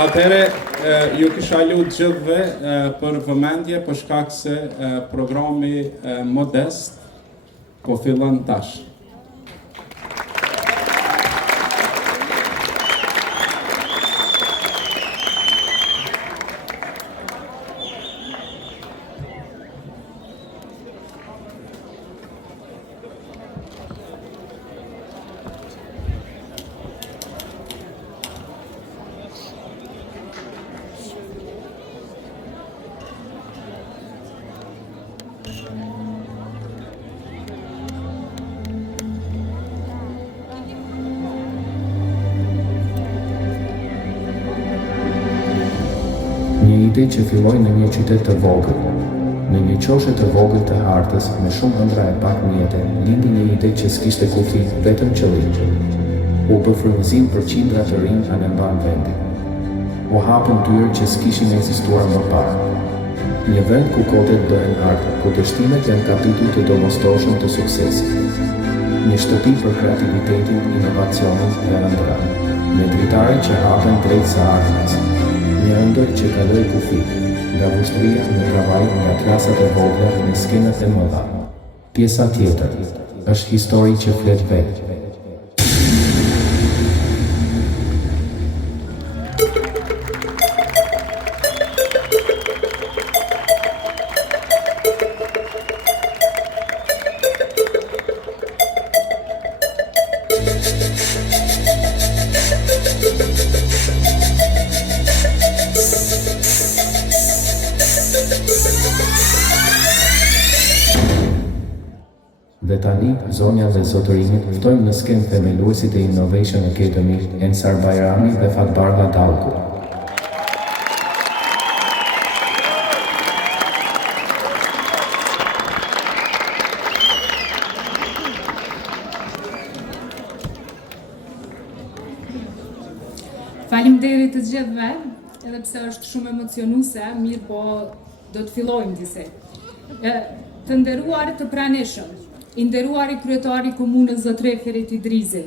Atëre, ju kisha lutë gjithve për vëmendje për shkak se programi modest po fillon tash. Ide që filloi në një qytet të vogël. Në një qoshe të vogël të hartës, me shumë ëndra e pak mjete, lindi një ide që s'kishte kufi, vetëm qëllim. U bë frymëzim për qindra të rinj anë mban vendi. U hapën dyrë që s'kishin ekzistuar më parë. Një vend ku kodet bëhen art, ku dështimet janë kapitull të domosdoshëm të suksesit. Një shtëpi për kreativitetin, inovacionin dhe ëndra. Me dritare që hapen drejt së ardhmes. Një ëndër që kaloi kufi, nga vushtria në travaj nga klasat e vogla në skenat e mëdha. Pjesa tjetër është histori që flet vetë. Dhe tani, zonja dhe zotërinit ftojmë në skenë themeluesit e Innovation Academy, Ensar Bajrami dhe Fatbarga Dalku. Faleminderit të gjithëve, edhe pse është shumë emocionuese, mirë po do të fillojmë disi. Të nderuar të pranishëm, i nderuar i kryetari komunës Zotri Ferit Idrizi,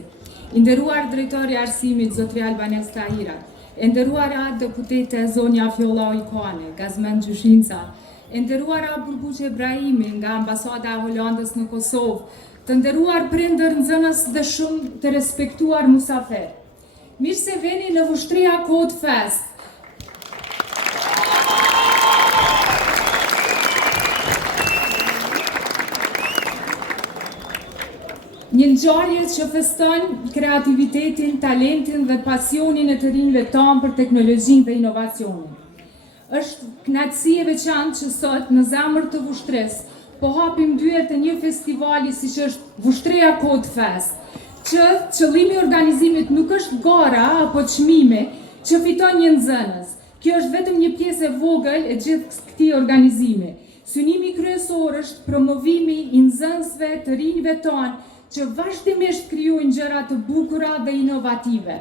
i nderuar drejtori arsimit Zotri Albanes Tahira, e nderuar deputete Zonja Fjolla Ojkane, Gazmen Gjyshinca, e nderuar Burguç Ibrahimi nga Ambasada e Holandës në Kosovë, të nderuar prindër, nxënës dhe shumë të respektuar musafer. Mirë se veni në Vushtria Code Fest. Një ngjarje që feston kreativitetin, talentin dhe pasionin e të rinjve tanë për teknologjinë dhe inovacionin. Është kënaqësi e veçantë që sot në zemër të Vushtrisë po hapim dyert e një festivali siç është Vushtria Code Fest, që qëllimi i organizimit nuk është gara apo çmimi që fiton një nxënës. Kjo është vetëm një pjesë e vogël e gjithë këtij organizimi. Synimi kryesor është promovimi i nxënësve të rinjve tanë që vazhdimisht krijojnë gjëra të bukura dhe inovative.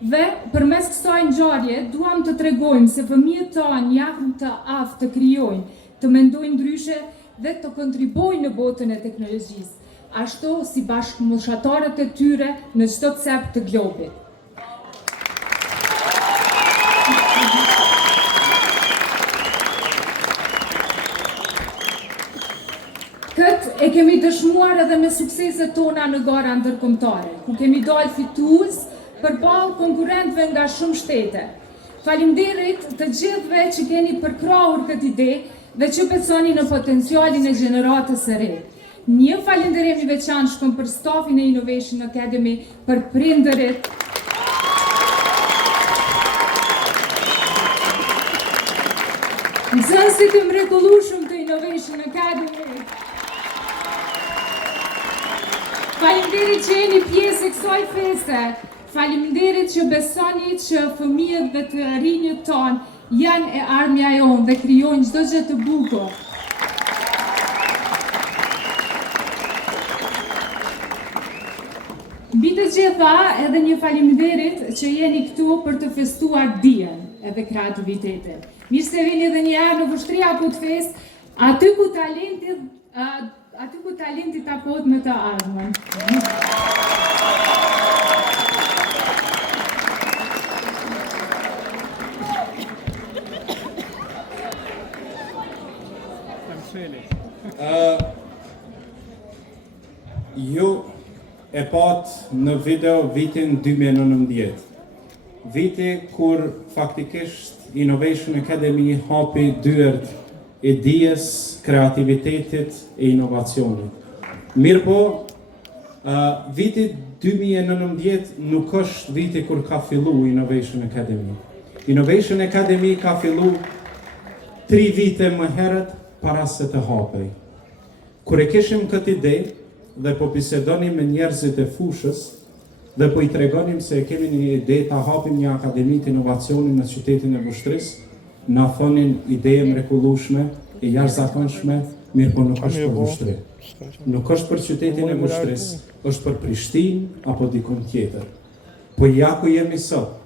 Dhe përmes kësaj ngjarje duam të tregojmë se fëmijët tanë janë të aftë të krijojnë, të mendojnë ndryshe dhe të kontribuojnë në botën e teknologjisë, ashtu si bashkëmoshatarët e tyre në çdo cep të globit. Këtë e kemi dëshmuar edhe me sukseset tona në gara ndërkombëtare, ku kemi dalë fitues përballë konkurrentëve nga shumë shtete. Faleminderit të gjithëve që keni përkrahur këtë ide dhe që besoni në potencialin e gjeneratës së re. Një falënderim i veçantë shkon për stafin e Innovation Academy, për prindërit, nxënësit e mrekullueshëm të Innovation Academy. Faleminderit që jeni pjesë e kësaj feste. Faleminderit që besoni që fëmijët dhe të rinjët tonë janë e armja jonë dhe krijojnë çdo gjë të bukur. Mbi të gjitha, edhe një faleminderit që jeni këtu për të festuar dijen edhe kreativitetin. Mirë se vini edhe një herë në Vushtria Code Fest, aty ku talenti takohet me të ardhmen. Ju e pat në video vitin 2019. Viti kur faktikisht Innovation Academy hapi dyert e dijes, kreativitetit e inovacionit. Mirë po, viti 2019 nuk është viti kur ka fillu Innovation Academy. Innovation Academy ka fillu 3 vite më herët para se të hapej. Kur e kishim këtë ide dhe po bisedonim me njerëzit e fushës dhe po i tregonim se kemi një ide të hapim një akademi të inovacionit në qytetin e Vushtrisë, na thonin ide e mrekullueshme, e jashtëzakonshme, mirë po nuk është për Vushtri. Nuk është për qytetin e Vushtrisë, është për Prishtinë apo dikun tjetër. Po ja ku jemi sot,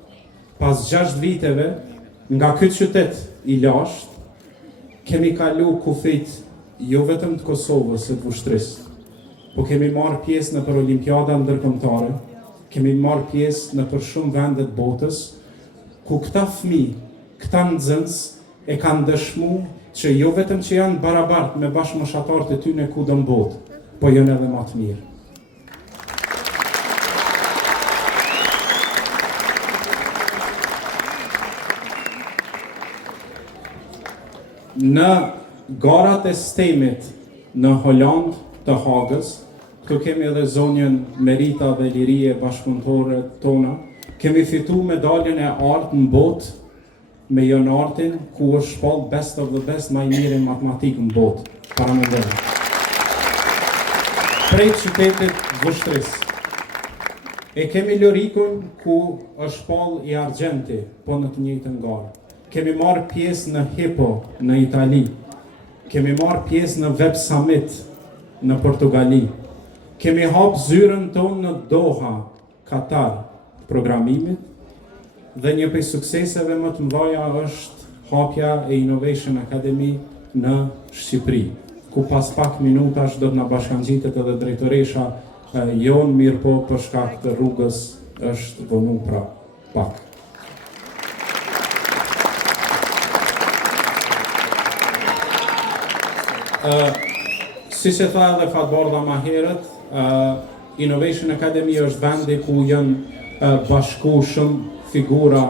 pas 6 viteve, nga këtë qytet i lashtë, kemi kalu kufit jo vetëm të Kosovës e të Vushtrisë, po kemi marrë pjesë në për Olimpiada ndërkombëtare, kemi marrë pjesë në për shumë vendet botës, ku këta fëmijë, këta nxënës e kanë dëshmu që jo vetëm që janë barabartë me bashkëmoshatarët e tyre kudo në botë, po janë edhe më të mirë. Në garat e STEM-it në Holland të Hagës, këtu kemi edhe zonjën Merita dhe Lirie bashkëpunëtore tona, kemi fitu medaljen e artë në botë me Jon Artin, ku është shpall best of the best më i mirë në matematikë në botë, para më ndërë. Prej qytetit Vushtrisë. E kemi Lorikun, ku është shpall i argjenti, po në të njëjtën garë. Kemi marrë pjesë në Hippo në Itali. Kemi marrë pjesë në Web Summit në Portugali. Kemi hapë zyrën tonë në Doha, Katar, programimit, dhe një prej sukseseve më të mëdha është hapja e Innovation Academy në Shqipëri, ku pas pak minutash do të na bashkangjitet edhe drejtoresha Jon, mirë po për shkak të rrugës është vonu pra pak. Si që tha edhe Fatbardha ma herët, Innovation Academy është vendi ku janë bashku shumë figura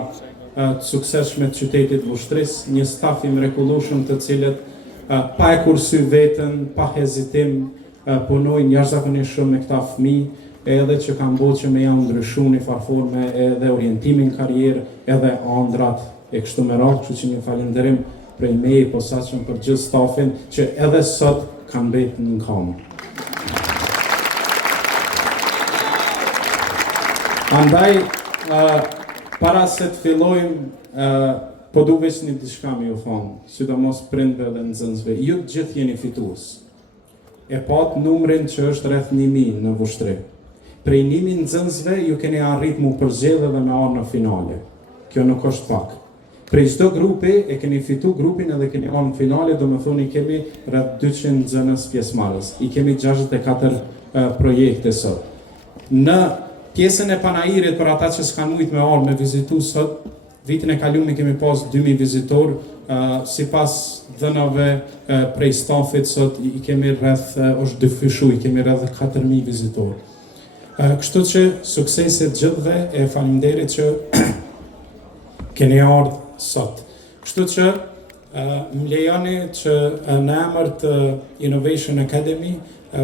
të suksesshme të qytetit Vushtrisë, një staf i mrekullueshëm të cilët pa e kursy veten, pa hezitim, punojnë jashtëzakonisht shumë me këta fëmijë, edhe që kanë bërë që me janë ndryshu një farforme edhe orientimin karrierë, edhe ëndrat e kështu me radhë, kështu që një falënderim prej meje posaçëm për gjithë stafin që edhe sot kanë mbetur në kamë. Andaj, para se të fillojmë, po du veç një diçka me ju thonë, sidomos prindve dhe nxënësve, ju të gjithë jeni fitues. E pat numrin që është rreth 1000 në Vushtri. Prej 1000 nxënësve ju keni arrit mu përzgjedhë dhe me arë në finale. Kjo nuk është pak. Prej çdo grupi e keni fitu grupin edhe keni arë në finale, do me thoni kemi rreth 200 nxënës pjesëmarrës. I kemi 64 projekte sot. Në pjesën e panairit për ata që s'kan mujt me arë me vizitu sot, vitin e kaluar kemi pas 2000 vizitor, sipas dhënave prej stafit sot i kemi rreth është dyfishu, i kemi rreth 4000 vizitor. Kështu që suksesit gjithëve e faleminderit që keni ardhur sot. Kështu që më lejoni që në emër të Innovation Academy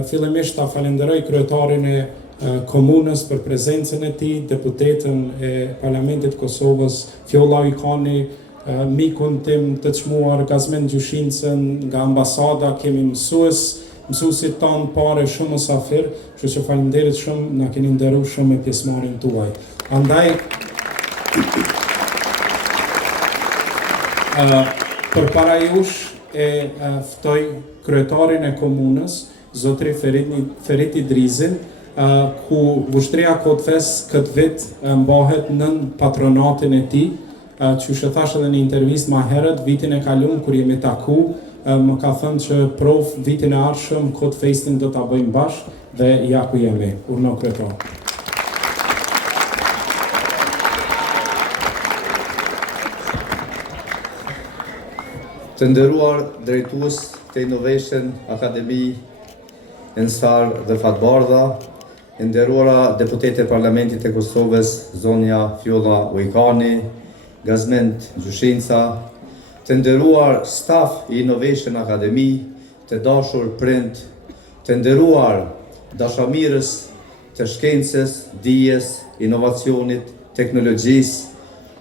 fillimisht ta falenderoj kryetarin e komunës për prezencën e tij, deputetën e Parlamentit Kosovës, Fjolla Ujkani, mikun tim të çmuar Gazmen Gjyshincën, nga ambasada kemi mësuesit tanë pare shumë musafir, kështu që faleminderit shumë, na keni nderuar shumë me pjesëmarrjen tuaj. Andaj përpara jush e ftoj kryetarin e komunës, zotri Ferit Idrizin, ku Vushtria Kotfest këtë vit mbahet nën patronatin e tij, që shë thash edhe në intervistë ma herët, vitin e kaluar kur jemi taku, më ka thënë që vitin e ardhshëm Kotfestin do ta bëjmë bashkë dhe ja ku jemi. Urno kryetar. Të nderuar drejtues të Innovation Academy Ensar dhe Fatbardha, nderuara deputete e Parlamentit e Kosovës, zonja Fjolla Ujkani, Gazmend Gjushinca, të nderuar staf i Innovation Academy, të dashur prind, të nderuar dashamirës të shkencës, dijes, inovacionit, teknologjisë,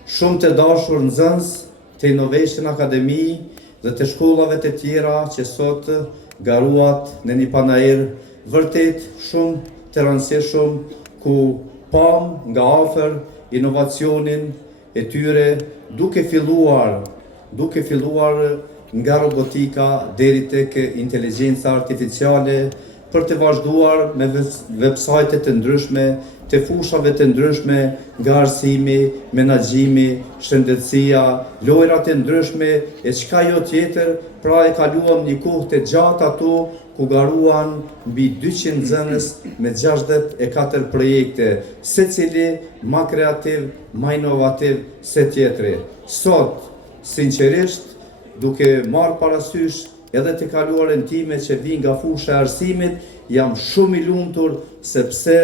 shumë të dashur nxënës të Innovation Academy dhe të shkollave të tjera që sot garuat në një panair vërtet shumë të rëndësishëm ku pam nga afër inovacionin e tyre duke filluar nga robotika deri tek inteligjenca artificiale për të vazhduar me websajte të ndryshme, të fushave të ndryshme, nga arsimi, menaxhimi, shëndetësia, lojrat të ndryshme e çka jo tjetër, pra e kaluam një kohë të gjatë ato ku garuan mbi 200 nxënës me 64 projekte, secili më kreativ, më inovativ se tjetri. Sot, sinqerisht, duke marrë parasysh edhe të kaluarën time që vinë nga fusha e arsimit, jam shumë i lumtur sepse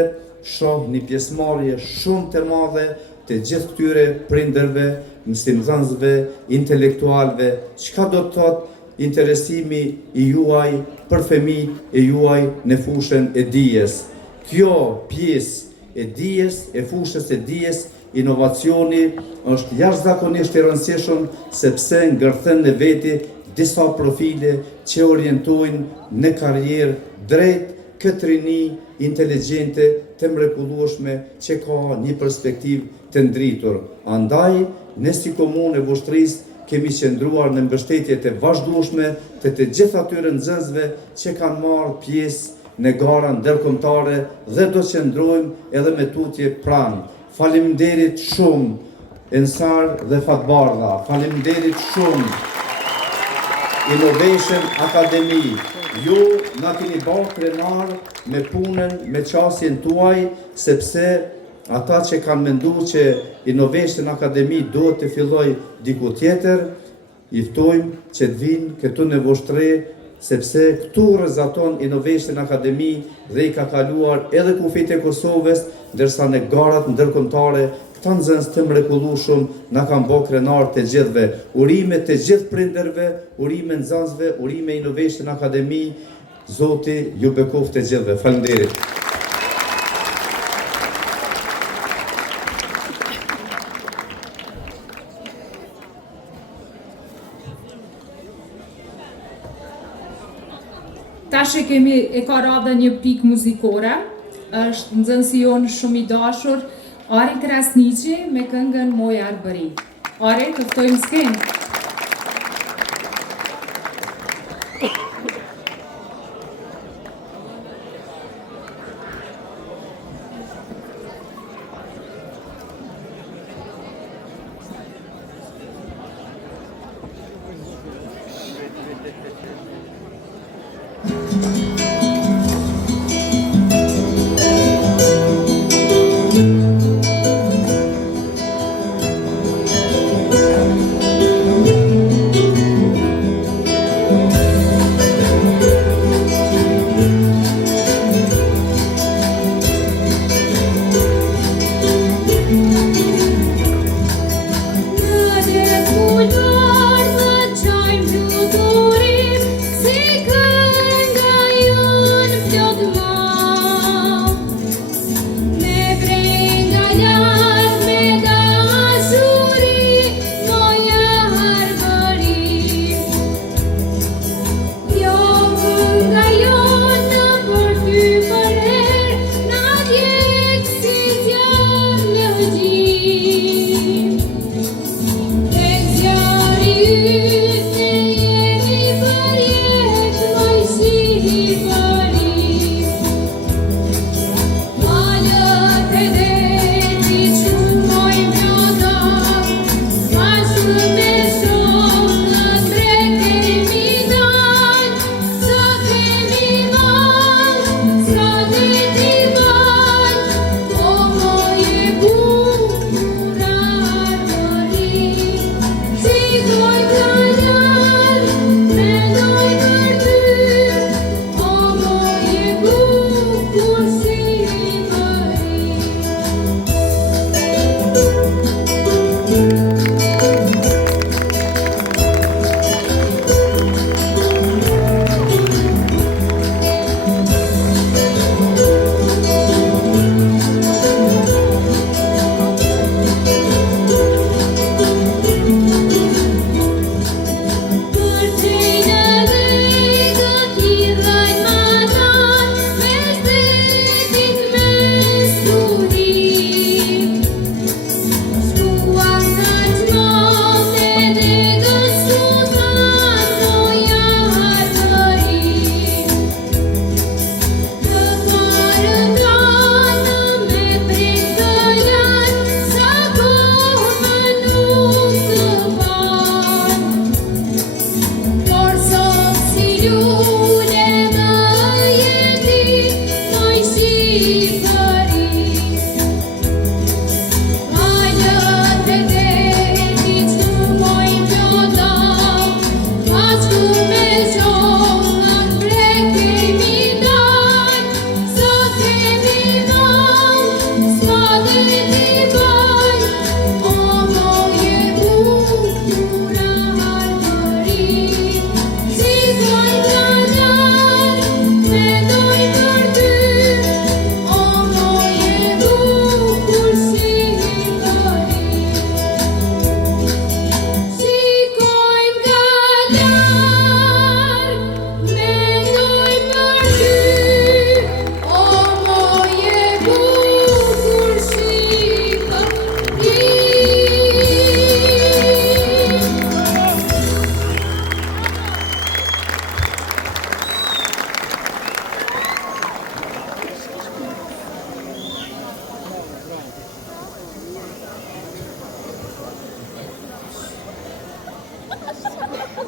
shoh një pjesëmarrje shumë të madhe të gjithë këtyre prindërve, mësimdhënësve, intelektualve, çka do të thotë interesimi i juaj për fëmijët e juaj në fushën e dijes. Kjo pjesë e dijes, e fushës e dijes, inovacioni është jashtëzakonisht i rëndësishëm sepse ngërthen në veti disa profile që orientojnë në karrierë drejt këtë rini inteligjente të mrekullueshme që ka një perspektivë të ndritur. Andaj, ne si Komunë e Vushtrisë kemi qëndruar në mbështetje të vazhdueshme të gjithë atyre nxënësve që kanë marrë pjesë në gara ndërkombëtare dhe do qëndrojmë edhe me tutje pranë. Faleminderit shumë Ensar dhe Fatbardha. Faleminderit shumë Innovation Academy. Ju na keni bërë krenar me punën, me qasjen tuaj, sepse ata që kanë menduar që Innovation Academy duhet të filloj diku tjetër, i ftojmë që të vinë këtu në Vushtri, sepse këtu rrezaton Innovation Academy dhe i ka kaluar edhe kufit e Kosovës, ndërsa në garat ndërkombëtare këta nxënës të mrekullueshëm na kanë bërë krenar të gjithëve. Urime të gjithë prindërve, urime nxënësve, urime Innovation Academy, Zoti ju bekoft të gjithëve. Faleminderit. Tash e ka radha një pikë muzikore, është nxënësi jonë shumë i dashur, Ari Krasniqi me këngën Moj Arbëri. Ari, të ftojmë skenë.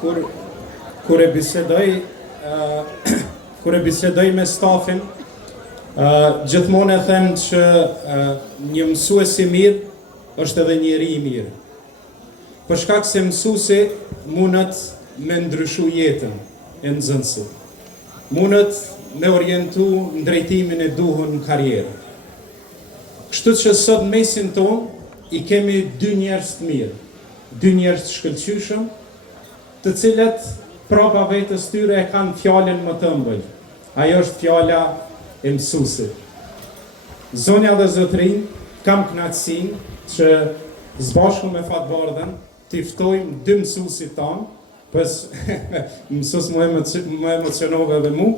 kur e bisedoj kur e bisedoj me stafin, gjithmonë e them që një mësues i mirë është edhe njeri i mirë. Për shkak se mësuesi mundet me ndryshu jetën e nxënësit. Mundet me orientu në drejtimin e duhur në karrierë. Kështu që sot mesin tonë i kemi dy njerëz të mirë, dy njerëz të shkëlqyshëm, të cilët prapa vetës tyre e kanë fjalën më të ëmbël. Ajo është fjala e mësuesit. Zonja dhe zotrin, kam kënaqësinë që së me Fatbardhën t'i ftojmë dy mësuesit tanë, pës mësues më emocionove dhe mu,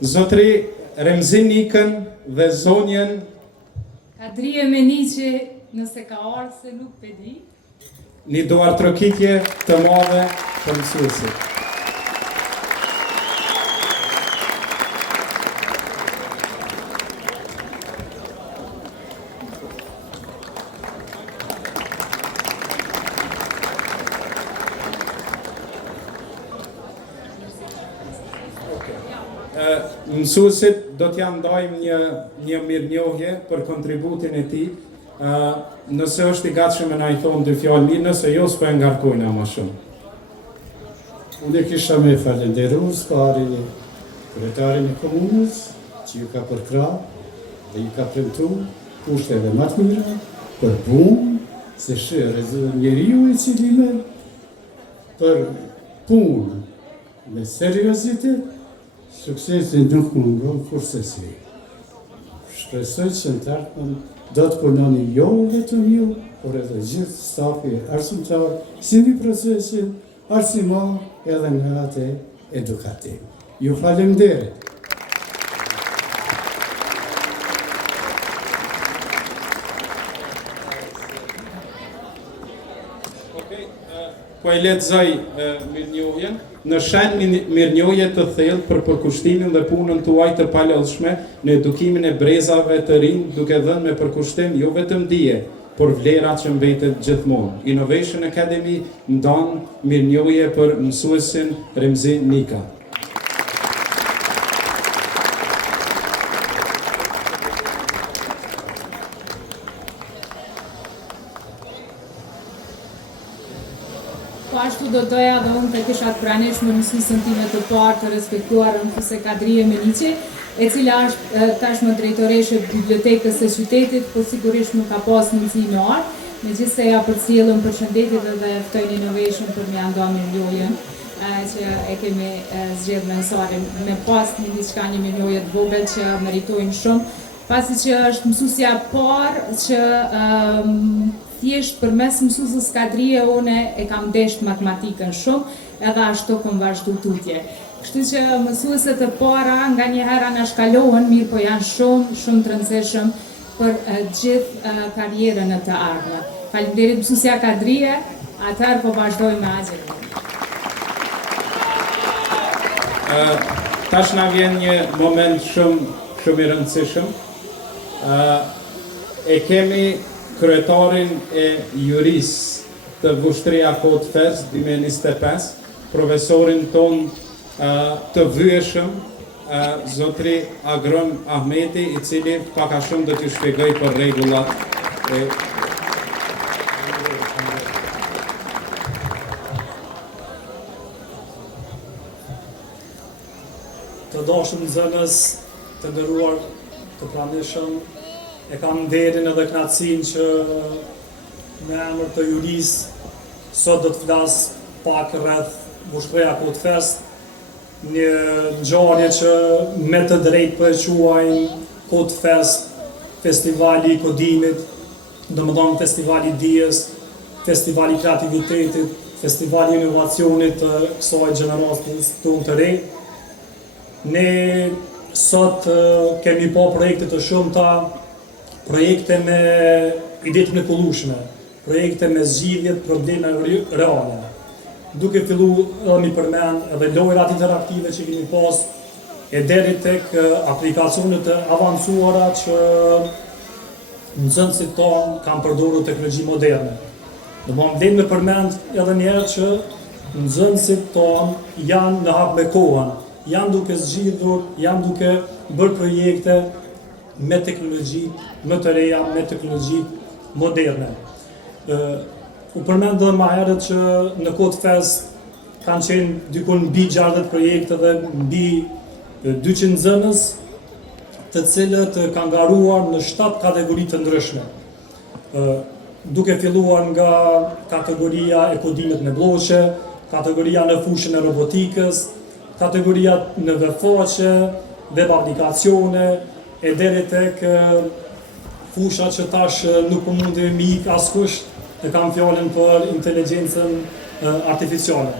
zotri Remzi Nikën dhe zonjen Kadrije Meniqi, nëse ka ardhë se nuk pe di. Një duar trokitje të madhe për mësuesit. Mësuesit do t'ja ndajmë një mirënjohje për kontributin e tij. Nëse është i gatshëm na i thonë dy fjalë mirë, nëse jo s'po e ngarkojna më shumë. Unë kisha me falenderu parin e kryetarin e komunës që ju ka përkrah dhe ju ka premtu kushteve më të mira për punë, se njeriu i cili për punë me seriozitet, suksesi nuk mungon kurse si. Shpresoj që në tartën do të punoni jo vetëm ju, por edhe gjithë stafi arsimtar, si një procesin arsimor edhe nga atë edukativ. Ju falemnderit. Po e lexoj mirënjohjen. Në shen mirënjohje të thellë për përkushtimin dhe punën tuaj të palodhshme në edukimin e brezave të rinj, duke dhënë me përkushtim jo vetëm dije, por vlera që mbetet gjithmonë. Innovation Academy ndon mirënjohje për mësuesin Remzi Nika. Po ashtu do doja dhe unë të kisha të praneshme mësuesën time të parë të respektuar mësuese Kadrije Meniqi, e cila është tashmë drejtoreshe bibliotekës së qytetit, po sigurisht nuk ka pas mundësi me ardhur, megjithëse ja përcjellëm përshëndetjet dhe ftojnë Innovation për m'ia ndonë mirënjohjen që e kemi zgjedhur në sorin me pas një diçka, një mirënjohje të vogël që meritojnë shumë, pasi që është mësuesja parë që thjesht përmes mësuesës Kadrije une e kam desht matematikën shumë, edhe ashtu kam vazhdu tutje. Kështu që mësueset e para nga një hera na shkalohen, mirë po janë shumë të rëndësishëm për gjithë karrierën e të ardhme. Faleminderit mësuesja Kadrije, atëherë po vazhdoj me agjen. Tash na vjen një moment shumë i rëndësishëm. E kemi kryetarin e juris të Vushtria Kod Fest 2025, profesorin ton të vyeshëm, zotri Agron Ahmeti, i cili pak a shumë do t'ju shpjegoj për rregullat e të dashur nxënës, të nderuar, të pranishëm, e kam nderin edhe kënaqësinë që me emër të jurisë sot do të flas pak rreth Vushtria Kod Fest, një ngjarje që me të drejtë po e quajmë Kod Fest, festivali i kodimit, domethënë festivali i dijes, festivali i kreativitetit, festivali i inovacionit të kësaj gjeneratës tonë të re. Ne sot kemi pa projekte të shumta, projekte me ide të mrekullueshme, projekte me zgjidhjet probleme reale. Duke fillu edhe mi përmend edhe lojrat interaktive që kemi pas, e deri tek aplikacionet e avancuara që nxënësit tonë kanë përdorur teknologji moderne. Domthonë vlen me përmend edhe një herë që nxënësit tonë janë në hap me kohën, janë duke zgjidhur, janë duke bërë projekte me teknologji më të reja, me teknologji moderne. U përmend edhe më herët që në Kotfes kanë qenë dikun mbi 60 projekte dhe mbi 200 nxënës, të cilët kanë garuar në 7 kategori të ndryshme. Duke filluar nga kategoria e kodimit me bloqe, kategoria në fushën e robotikës, kategoria në vefaqe, web aplikacione, e deri tek fusha që tash nuk po mundi me ik askush, e kam fjalën për inteligjencën artificiale.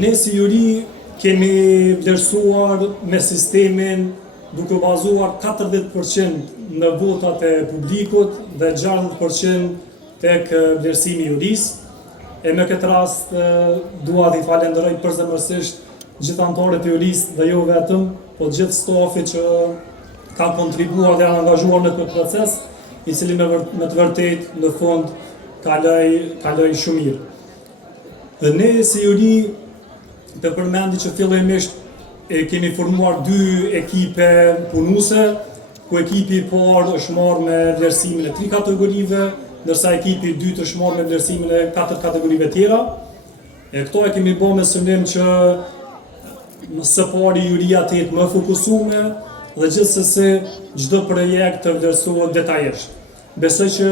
Ne si juri kemi vlerësuar me sistemin duke bazuar 40% në votat e publikut dhe 60% tek vlerësimi i jurisë. E me këtë rast dua t'i falenderoj përzemërsisht gjithë anëtarët e jurisë dhe jo vetëm, po gjithë stafi që kanë kontribuar dhe janë angazhuar në këtë proces, i cili me të vërtet në fund kaloi shumë mirë. Dhe ne si juri të përmendi që fillimisht kemi formuar 2 ekipe punuse, ku ekipi i parë është marrë me vlerësimin e 3 kategorive, ndërsa ekipi i dytë është marrë me vlerësimin e 4 kategorive tjera. Këto e kemi bërë me synim që së pari juria të jetë më fokusume dhe gjithsesi çdo projekt të vlerësohet detajisht. Besoj që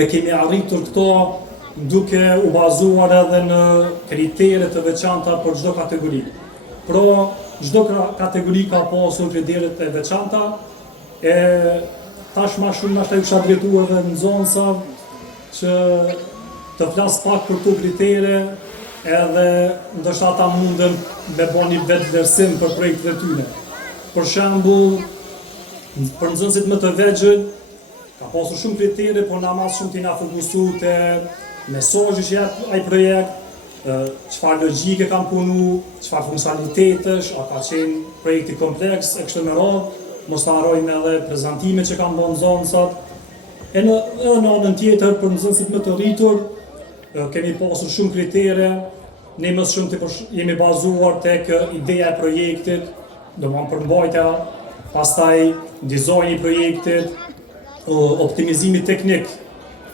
e kemi arritur këto duke u bazuar edhe në kritere të veçanta për çdo kategori. Pra, çdo kategori ka pasur kriteret e veçanta, e tash ma shumë nashta ju kisha drejtuar dhe nxënësav që të flas pak për këto kritere, edhe ndoshta ata mundën me bën një vetë vlerësim për projektet e tyre. Për shembull, për nxënësit më të vegjël, ka pasur shumë kritere, por na mas shumë t'ina fokusu te mesazhi që jep ai projekt, çfarë logjike kanë punu, çfarë funksionalitetesh, a ka qenë projekti kompleks e kështu me radhë, mos ta harrojmë edhe prezantimet që kanë bërë nxënësat. Edhe në anën tjetër për nxënësit më të rritur, kemi pasur shumë kritere, ne më shumë jemi bazuar tek ideja e projektit, domethënë përmbajtja, pastaj dizajni i projektit, optimizimi teknik.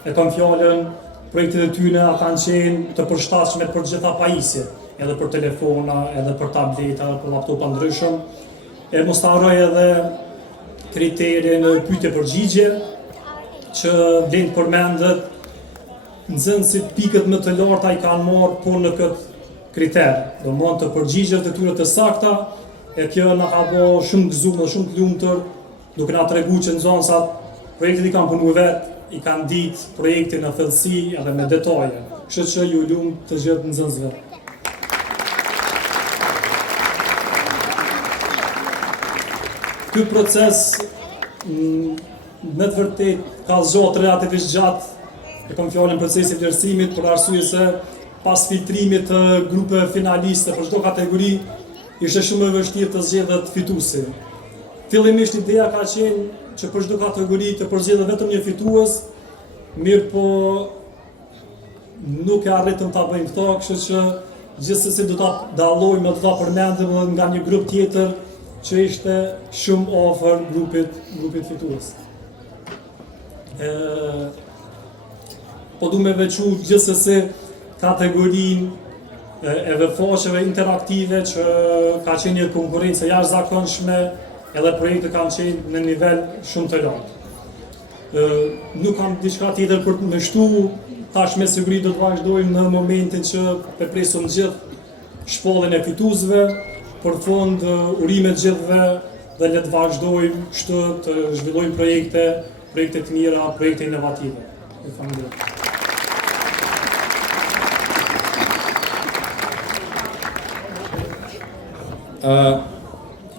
E kam fjalën, projektet e tyre kanë qenë të përshtatshme për gjitha pajisjet, edhe për telefona, edhe për tableta, për laptopa ndryshëm. E mos ta harroj edhe kriterin pyetje përgjigje, që vlen përmendet nxënësit pikët më të larta i kanë marrë po në këtë kriter, domethënë të përgjigjet të tyre të sakta, e kjo na ka bërë shumë gëzuar dhe shumë të lumtur, duke na treguar që nxënësat projektet i kanë punuar vetë, i kanë ditë projektin në thellësi edhe me detaje. Kështu që ju lum të gjithë nxënësve. Ky proces me të vërtet ka zgjatur relativisht gjatë, e kam fjalën procesi i vlerësimit, për arsye se pas filtrimit të grupeve finaliste për çdo kategori, ishte shumë e vështirë të zgjedhet fituesi. Fillimisht ideja ka qenë që për çdo kategori të përzgjedhet vetëm një fitues, mirë po nuk e arritëm ta bëjmë këto, kështu që gjithsesi do ta dallojmë, do ta përmendim nga një grup tjetër që ishte shumë afër grupit fitues. Po du me veçu gjithsesi kategorinë e vefaqeve interaktive që ka qenë një konkurrencë jashtëzakonshme, edhe projekte kanë qenë në nivel shumë të lartë. Nuk kam diçka tjetër për të mbështu, tash me siguri do të vazhdojmë në momentin që presim gjithë shpalljen e fituesve, për fund urime të gjithëve dhe le të vazhdojmë kështu të zhvillojmë projekte të mira, projekte inovative. Faleminderit.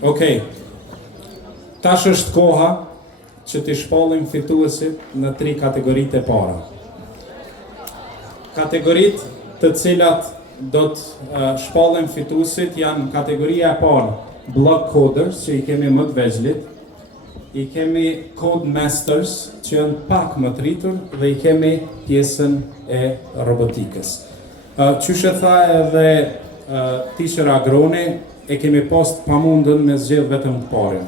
Okej. Tash është koha që t'i shpallim fituesit në 3 kategoritë e para. Kategoritë të cilat do të shpallim fituesit janë kategoria e parë, block coders, që i kemi më të vegjëlit, i kemi Code Masters, që janë pak më të rritur, dhe i kemi pjesën e robotikës. Qysh e tha edhe teacher Agroni, e kemi post pamundën me zgjedh vetëm të parin.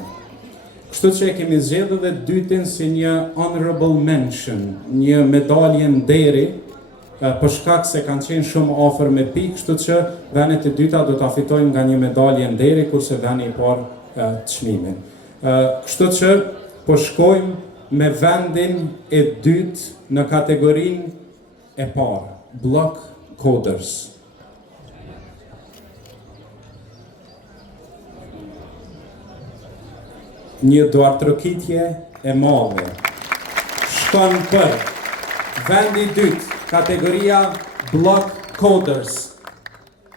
Kështu që e kemi zgjedhë dhe dytin si një honorable mention, një medalje nderi, për shkak se kanë qenë shumë afër me pikë, kështu që venet e dyta do ta fitojnë nga një medalje nderi, kurse veni i parë çmimin. Kështu që po shkojmë me vendin e dytë në kategorinë e parë, Block Coders. Një duartrokitje e madhe. Shkon për vendi i dytë, kategoria Block Coders,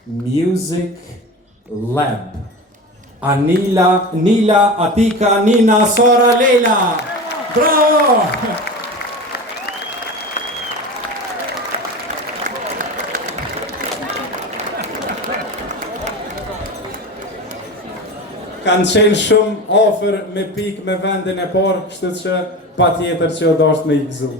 Music Lab. Nila, Atika, Nina, Sora, Leila. Bravo! Kanë qenë shumë ofër me pikë me vendin e parë, kështu që patjetër që o dasht me i gëzu.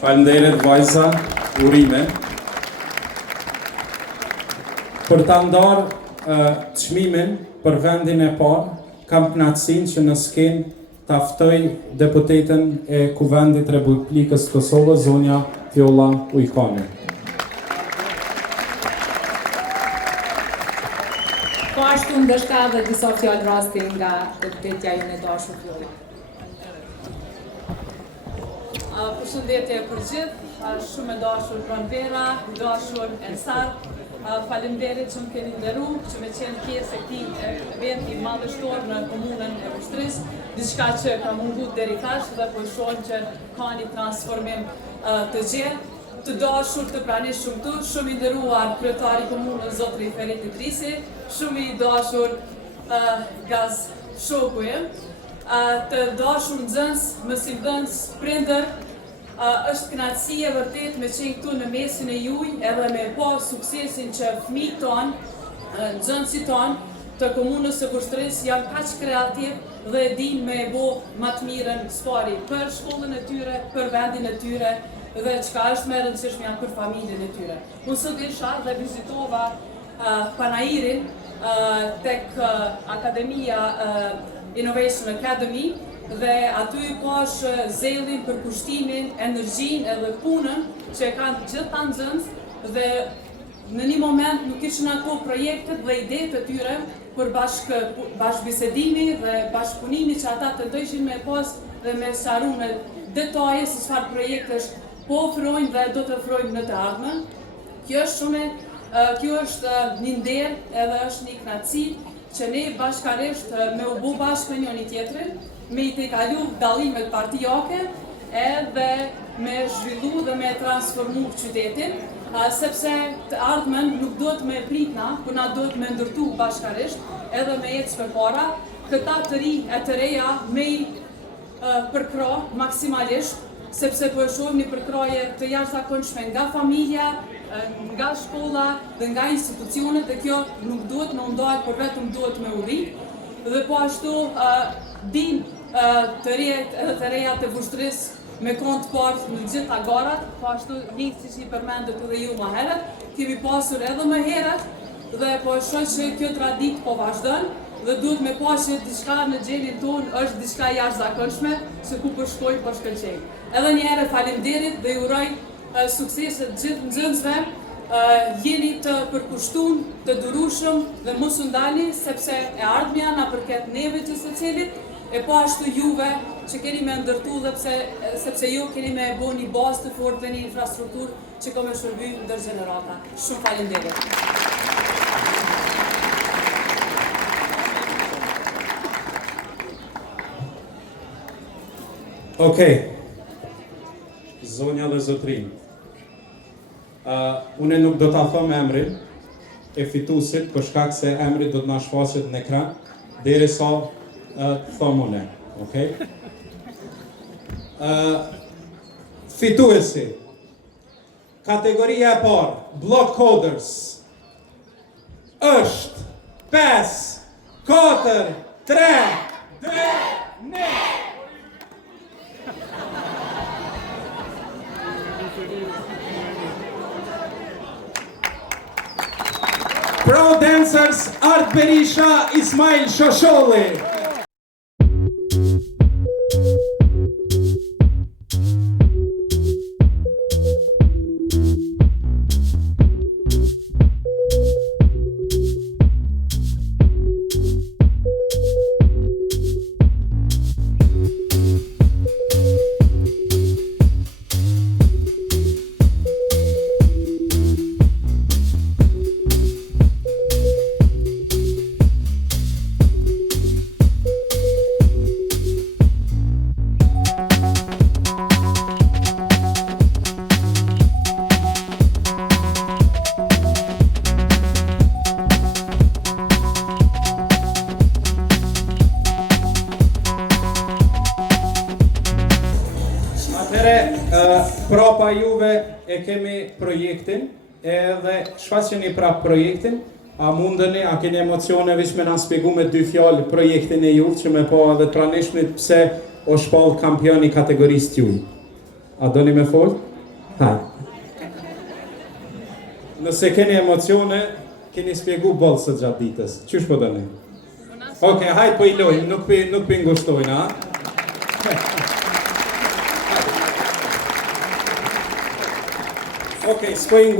Faleminderit vajza, urime. Për ta ndarë çmimin për vendin e parë, kam kënaqësinë që në skenë ta ftoj deputetën e Kuvendit Republikës së Kosovës, zonja Fjolla Ujkani. Po ashtu ndoshta edhe disa fjalë rasti nga deputetja jonë e dashur Fjolla. Përshëndetje për gjithë, shumë e dashur pranvera, dashur Ensar, faleminderit që më keni nderu, që me qenë pjesë e këtij eventi madhështor në komunën e Vështrisë, diçka që ka mungu deri tash dhe po shohim që ka një transformim të gjerë. Të dashur të pranishëm këtu, shumë i nderuar kryetari i komunës zotri Ferit Idrisi, shumë i dashur Gaz Shokuj, të dashur nxënës, mësimdhënës, prindër. Është kënaqësi e vërtet me qenë këtu në mesin e juaj edhe me pa suksesin që fëmijët tonë, nxënësit tonë të komunës së Vështrisë janë kaq kreativ dhe e dinë me bo më të mirën spari për shkollën e tyre, për vendin e tyre dhe çka është më e rëndësishme për familjen e tyre. Unë sot isha dhe vizitova Panairin tek Akademia Innovation Academy dhe aty pash zellin për kushtimin, energjinë edhe punën që kanë gjithë ta nxënës dhe në një moment nuk ishin ato projektet dhe idetë të tyre për bashkëbisedimi dhe bashkëpunimi që ata tentojshin me pas dhe me sqaru me detaje se çfarë projektesh po ofrojnë dhe do të ofrojnë në të ardhmen. Kjo është një nder edhe është një kënaqësi që ne bashkarisht me u bë bashkë me njëri tjetrin, me i të kalu dallimet partijake edhe me zhvillu dhe me transformu qytetin, sepse të ardhmen nuk duhet me pritna, por na duhet me ndërtu bashkarisht edhe me ecë përpara, këta të ri e të reja me i përkro maksimalisht, sepse po e shohim një përkroje të jashtëzakonshme nga familja, nga shkolla dhe nga institucionet, dhe kjo nuk duhet me ndahet, por vetëm duhet me urrit. Dhe po ashtu din të rijet edhe të reja të Vështrisë me kont parë në gjitha garat, po ashtu një siç i përmendët edhe ju më herët, kemi pasur edhe më herët dhe po e shoh që kjo traditë po vazhdon dhe duhet me pa që diçka në gjenin tonë është diçka jashtëzakonshme, se ku po shkojnë po shkëlqejnë. Edhe një herë faleminderit dhe ju uroj suksese të gjithë nxënësve, jeni të përkushtuar, të durueshëm dhe mos u ndani sepse e ardhmja na përket neve të secilit, e po ashtu juve që keni me ndërtu dhe sepse ju keni me bo një bazë të fortë dhe një infrastrukturë që ka me shërby ndër gjenerata. Shumë faleminderit. Okej. Zonja dhe zotrin. Unë nuk do ta them emrin e fituesit për shkak se emri do të na shfaqet në ekran derisa të them unë. Okej? Fituesi. Kategoria e parë, Block Coders. Është 5, 4, 3, 2, 1. Pro Dancers Art Berisha, Ismail Shosholli. Prapa juve e kemi projektin, edhe shfaqeni prap projektin, a mundeni, a keni emocione vish me na spjegu me 2 fjalë projektin e juve, që me po edhe të pranishmit pse o shpall kampioni kategorisë t'juj. A doni me fol? Ha. Nëse keni emocione, keni spjegu bollë së gjatë ditës. Qysh po doni? Okej, hajt po i lojmë, nuk pi ngushtojnë, a? Okej, s'po i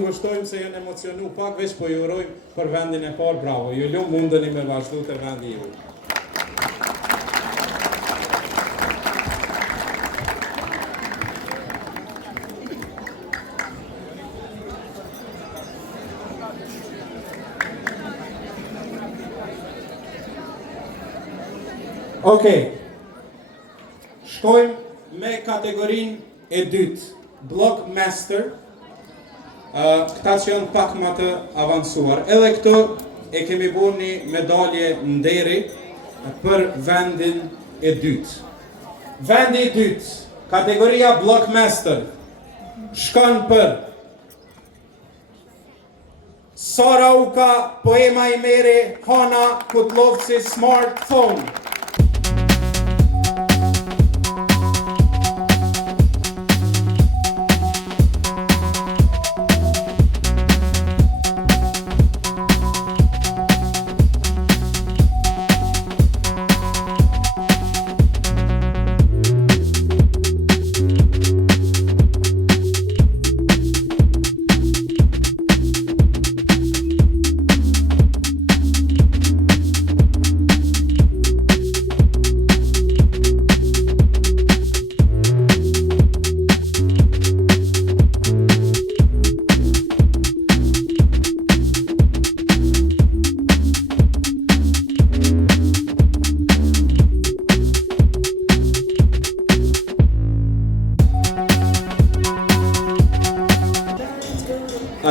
ngushtojmë se janë emocionu pak, veç po ju urojmë për vendin e parë, bravo. Ju lumë mundeni me vazhdu të vendi ju. Okej, shkojmë me kategorinë e dytë, Block Master. Këta që janë pak më të avancuar. Edhe këto e kemi bërë një medalje nderi për vendin e dytë. Vendi i dytë, kategoria Block Master, shkon për Sara Uka, Poema i Meri, Hana Kutlovci, Smartphone.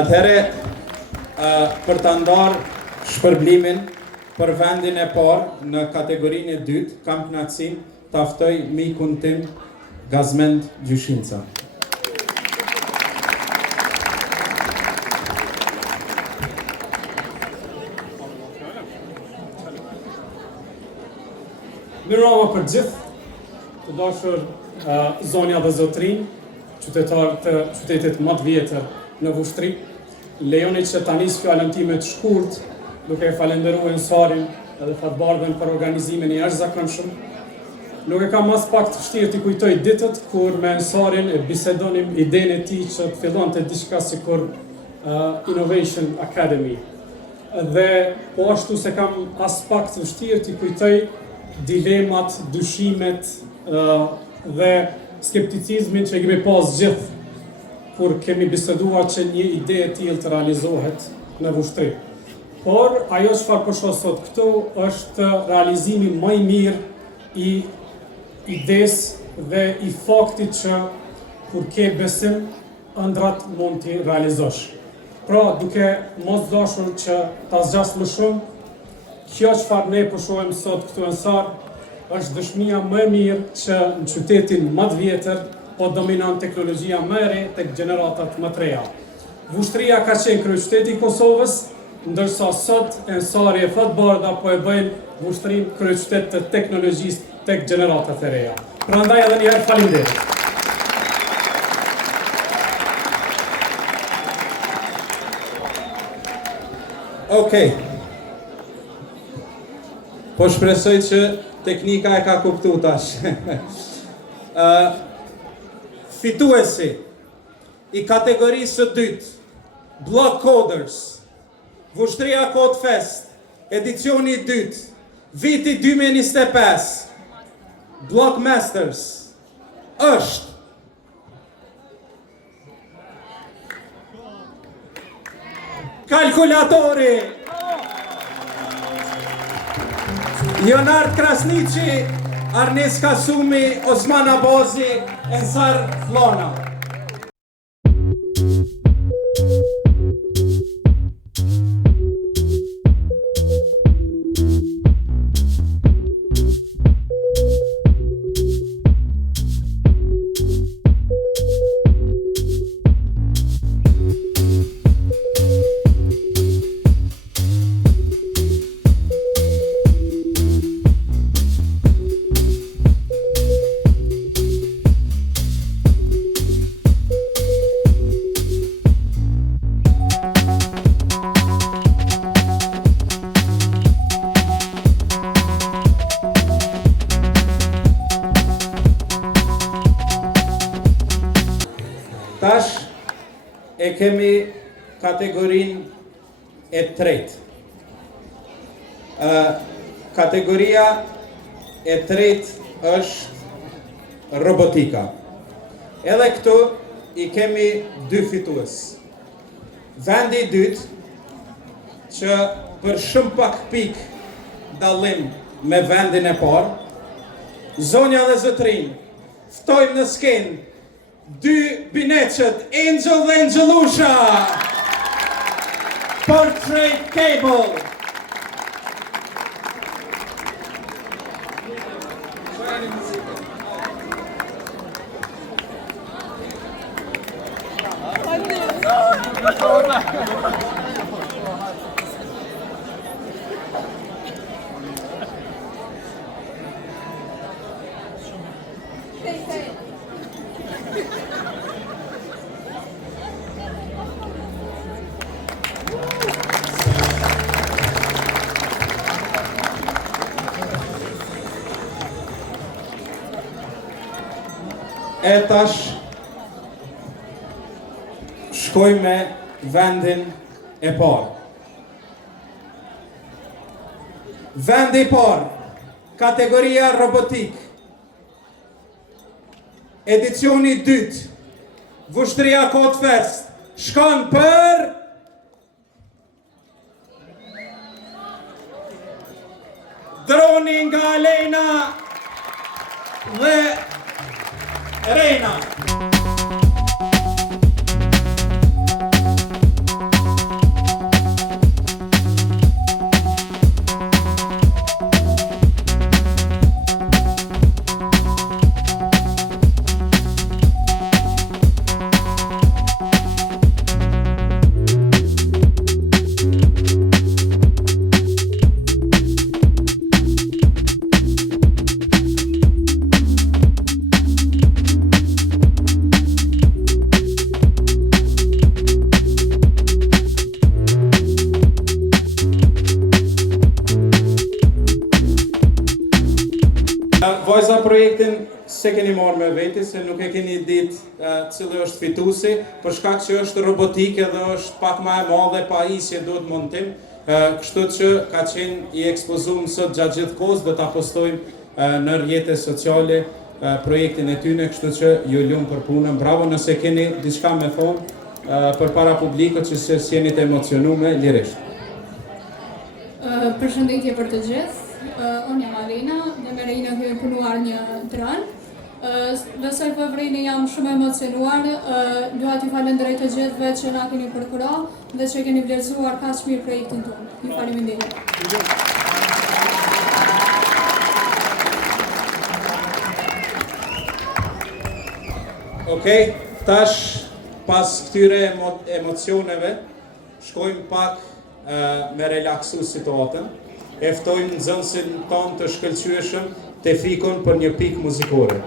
Atëhere, për të ndarë shpërblimin për vendin e parë në kategorinë e dytë, kam kënaqësinë ta ftoj mikun tim Gazmend Gjyshinca. Mirëmbrëma për gjithë, të dashur zonja dhe zotrin, qytetarë të qytetit më të vjetër në Vushtri. Lejoni që ta nis fjalën time të shkurt, duke e falenderuar Ensarin edhe Fatbardhën për organizimin e jashtëzakonshëm. Nuk e kam as pak të vështirë t'i kujtoj ditët kur me Ensarin e bisedonim idenë e tij që të fillonte diçka sikur Innovation Academy. Dhe po ashtu se kam as pak të vështirë t'i kujtoj dilemat, dyshimet dhe skepticizmin që kemi pas gjithë kur kemi biseduar që një ide e tillë të realizohet në Vushtri. Por ajo çfarë po shoh sot këtu është realizimi më i mirë i idesë dhe i faktit që kur ke besim, ëndrat mund t'i realizosh. Pra, duke mos dashur që ta zgjas më shumë, kjo çfarë ne po shohim sot këtu në Ensar është dëshmia më e mirë që në qytetin më të vjetër po dominon teknologjia më e re tek gjeneratat më të reja. Vushtria ka qenë kryeqyteti i Kosovës, ndërsa sot Ensari e Fatbardha po e bëjnë vushtrim kryeqytet të teknologjisë tek gjeneratat e reja. Prandaj edhe një herë faleminderit. Okej. Po shpresoj që teknika e ka kuptu tash. Fituesi i kategorisë së dytë, Block Coders, Vushtria Codefest, edicioni i dytë, viti 2025, Block Masters, është kalkulatori Leonard Krasniqi, Arnes Kasumi, Osman Abazi, Ensar Flona. Tash e kemi kategorinë e tretë. Kategoria e tretë është robotika. Edhe këtu i kemi dy fitues. Vendi i dytë, që për shumë pak pik dallim me vendin e parë, zonja dhe zotrin, ftojmë në skenë dy bineqët, Angel dhe Angelusha, Portrait Cable. E tash shkoj me vendin e parë. Vendi i parë, kategoria robotik, edicioni i dytë, Vushtria Codefest, shkon për droni nga Alena dhe Reina. Vajza projektin se keni marrë me veti, se nuk e keni ditë cili është fituesi, për shkak që është robotike dhe është pak më e madhe, pa isje duhet montim, kështu që ka qenë i ekspozuar sot gjatë gjithë kohës, do ta postojmë në rrjetet sociale projektin e tyne, kështu që ju lum për punën. Bravo nëse keni diçka me thonë përpara publikut që se jeni të emocionuar lirisht. Përshëndetje për të gjithë. Unë jam Alena dhe me Reina kemi punuar një tran. Besoj po vrini jam shumë emocionuar, dua t'ju falenderoj të gjithëve që na keni përkrah dhe që keni vlerësuar kaq mirë projektin tonë. Ju faleminderit. Okej, tash pas këtyre emocioneve, shkojmë pak me relaksu situatën. E ftojmë nxënësin tonë të shkëlqyeshëm të fikon për një pikë muzikore.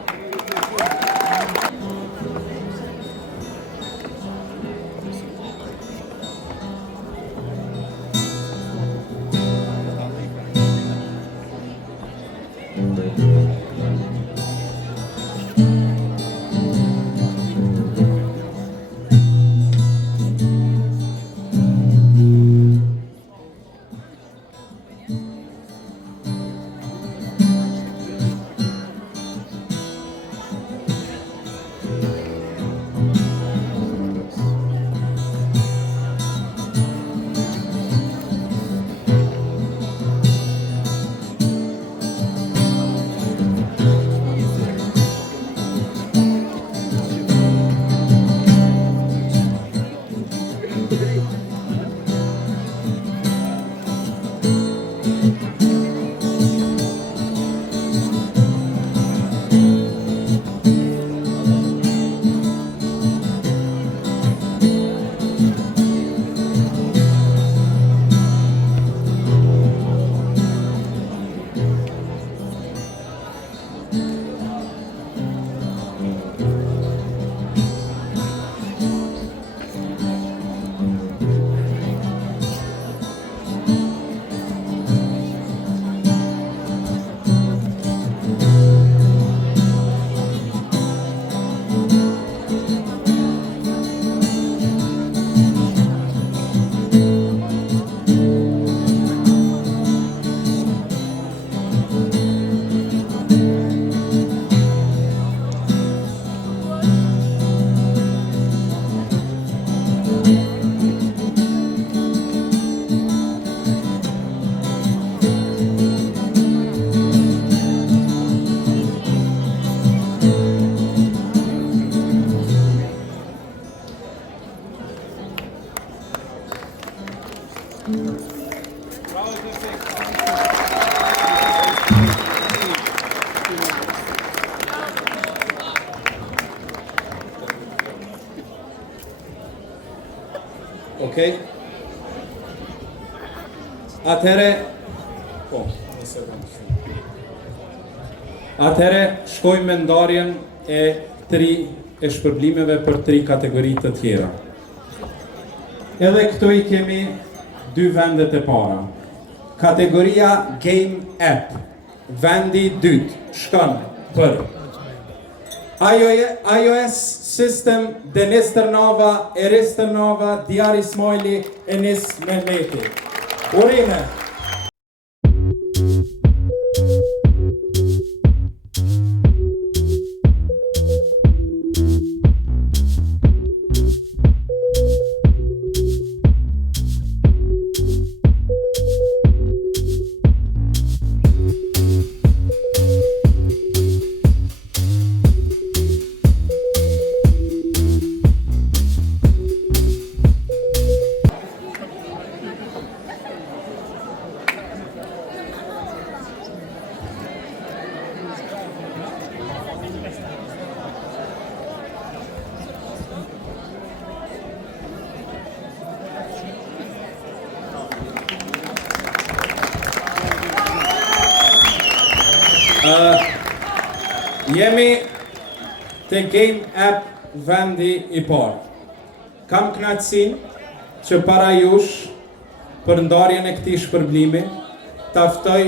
Okej. Atëre, shkojmë me ndarjen e 3 e shpërblimeve për 3 kategori të tjera. Edhe këto I kemi 2 vendet e para. Kategoria Game App, vendi 2, shkon për iOS System Denis Tërnava, Eris Tërnava, Diari Smojli, Enis Mehmeti. Urime! Jemi të Game App vendi I parë. Kam kënaqësinë që para jush për ndarjen e këtij shpërblimi ta ftoj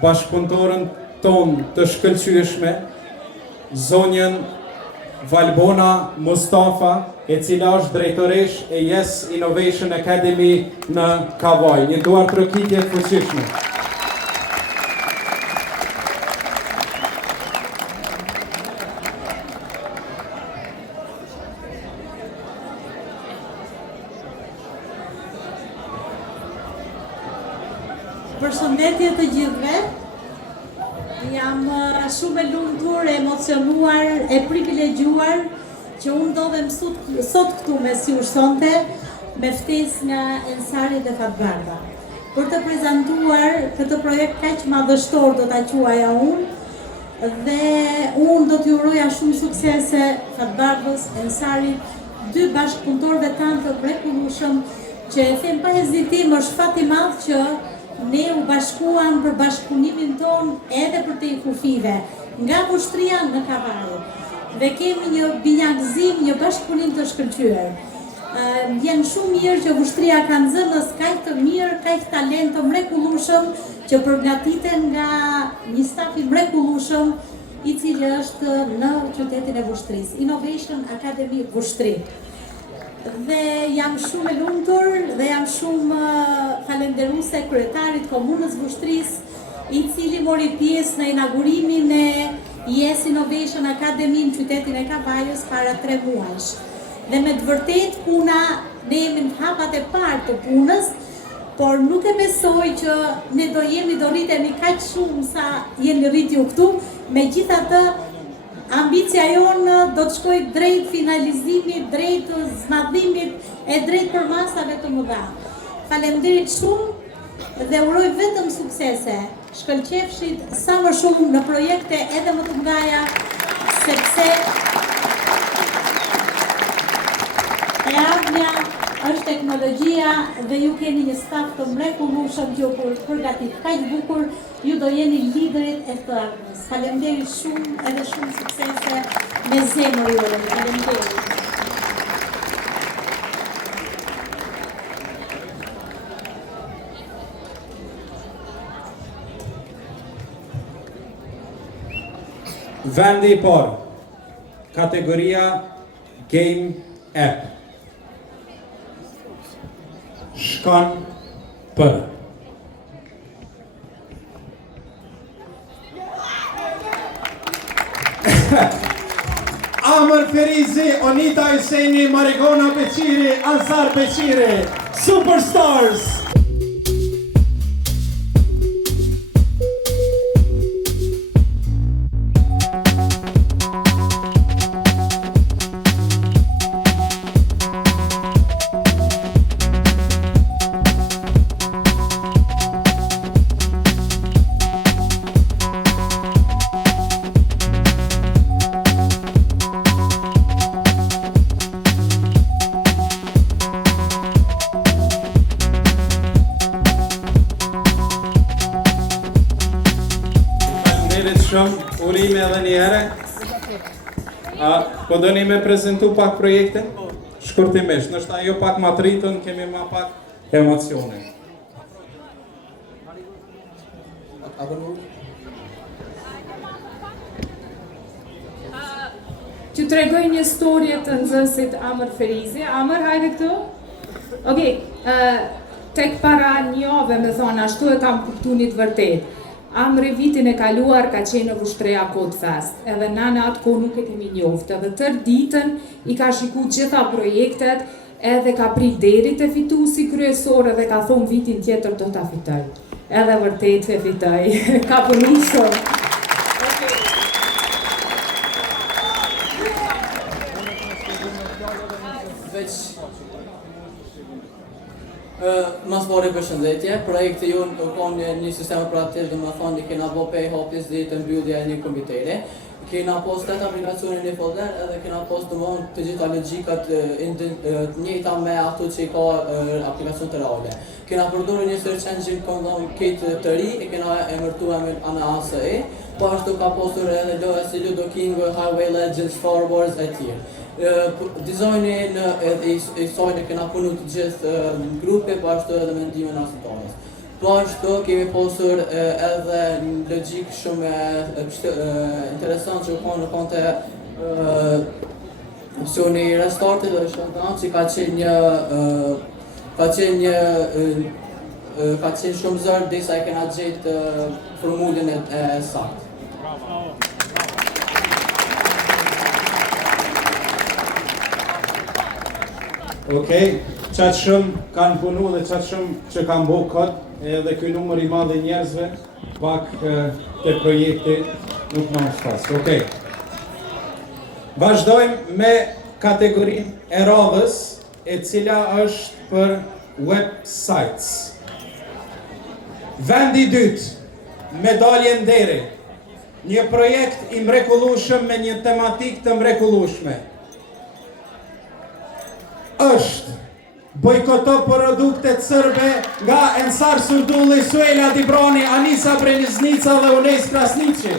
bashkëpunëtorën tonë të shkëlqyeshme, zonjën Valbona Mustafa, e cila është drejtoresh e Yes Innovation Academy në Kavaj. Një duar trokitje të fuqishme. Përshëndetje të gjithëve. Jam shumë e lumtur, e emocionuar, e privilegjuar që unë ndodhem sot këtu me si sonte me ftesë nga Ensari dhe Fatbarda. Për të prezantuar këtë projekt kaq madhështor do ta quaja unë, dhe unë do t'ju uroja shumë suksese Fatbardës, Ensarit, dy bashkëpunëtorëve tanë të mrekullueshëm që e them pa hezitim është fat i madh që ne u bashkuam për bashkëpunimin ton edhe për te i kufive, nga ushtria në Kavajë. Dhe kemi një binjakëzim, një bashkëpunim të shkëlqyer. Vjen shumë mirë që ushtria ka nxënës kaq të mirë, kaq talent të mrekullueshëm që përgatiten nga një staf i mrekullueshëm i cili është në qytetin e Vushtrisë, Innovation Academy Vushtri. Dhe jam shumë e lumtur dhe jam shumë falenderuese kryetarit komunës Vushtrisë, i cili mori pjesë në inaugurimin e Yes Innovation Academy në qytetin e Kavajës para 3 muajsh. Dhe me të vërtet puna ne jemi në hapat e parë të punës, por nuk e besoj që ne do rritemi kaq shumë sa jeni rritju këtu, megjithatë ambicia jonë do të shkojë drejt finalizimit, drejt zmadhimit e drejt përmasave të mëdha. Faleminderit shumë dhe uroj vetëm suksese. Shkëlqefshit sa më shumë në projekte edhe më të mëdha, sepse e ardhmja është teknologjia dhe ju keni një staf të mrekullueshëm që ju përgatit kaq bukur, ju do jeni liderit e të ardhmës. Faleminderit shumë edhe shumë suksese me zemër ju. Faleminderit. Vendi i parë, kategoria Game App. Shkon për Amr Ferizi, Onita Hyseni, Marigona Beqiri, Ansar Beqiri, Superstars! Urime edhe një herë. Po doni me prezentu pak projekte? Shkurtimisht, nështë ajo pak ma të rritën, kemi ma pak emocione. Që të regoj një storje të nxënësit Amr Ferizi. Amr, hajde këtu? Okej, tek para një ove me thonë, ashtu e kam kuptu një të vërtet. Amri vitin e kaluar ka qenë në Vushtreja Podfest, edhe na në atë kohë nuk e kemi njoftë, edhe tër ditën i ka shiku gjitha projektet, edhe ka prit deri te fituesi kryesor edhe ka thonë vitin tjetër do ta fitoj. Edhe vërtet e fitoj. Ka punu shumë. Mas pari përshëndetje, projekti jonë ka një sistem operativ dhe më thonë i kena bo pay hopis dhe të mbyllja e një kompjuteri. Kena post 8 aplikacione në një folder edhe kena post të mënë të gjitha logjikat njëta me ato që i ka aplikacion të reale. Kena përdojnë një search engine këndon këtë të ri e kena emërtua me ANASE, po ashtu ka postur edhe loja si Ludo King, Highway Legends, Star Wars e tjerë. Dizajnin e sajnë kena punu të gjithë grupe, po ashtu edhe mendimin asetonës. Po ashtu kemi postur edhe një logjik shumë interesant që ka në konte opcioni restartit dhe shëndan që ka qenë shumë zërë disa e kena gjetë formullin e saktë. Okej, qatë shumë kanë punu dhe qatë shumë që kanë bo kod, edhe këj numër i madhe njerëzve, pak të projekti nuk në shtas. Okej. Vazhdojmë me kategorinë e radhës, e cila është për websites. Vendi dytë, medalje nderi, një projekt i mrekullueshëm me një tematik të mrekullueshme. Është bojkoto produktet sërbe nga Ensar Surdulli, Suela Dibrani, Anisa Breliznica dhe Unes Krasniqi.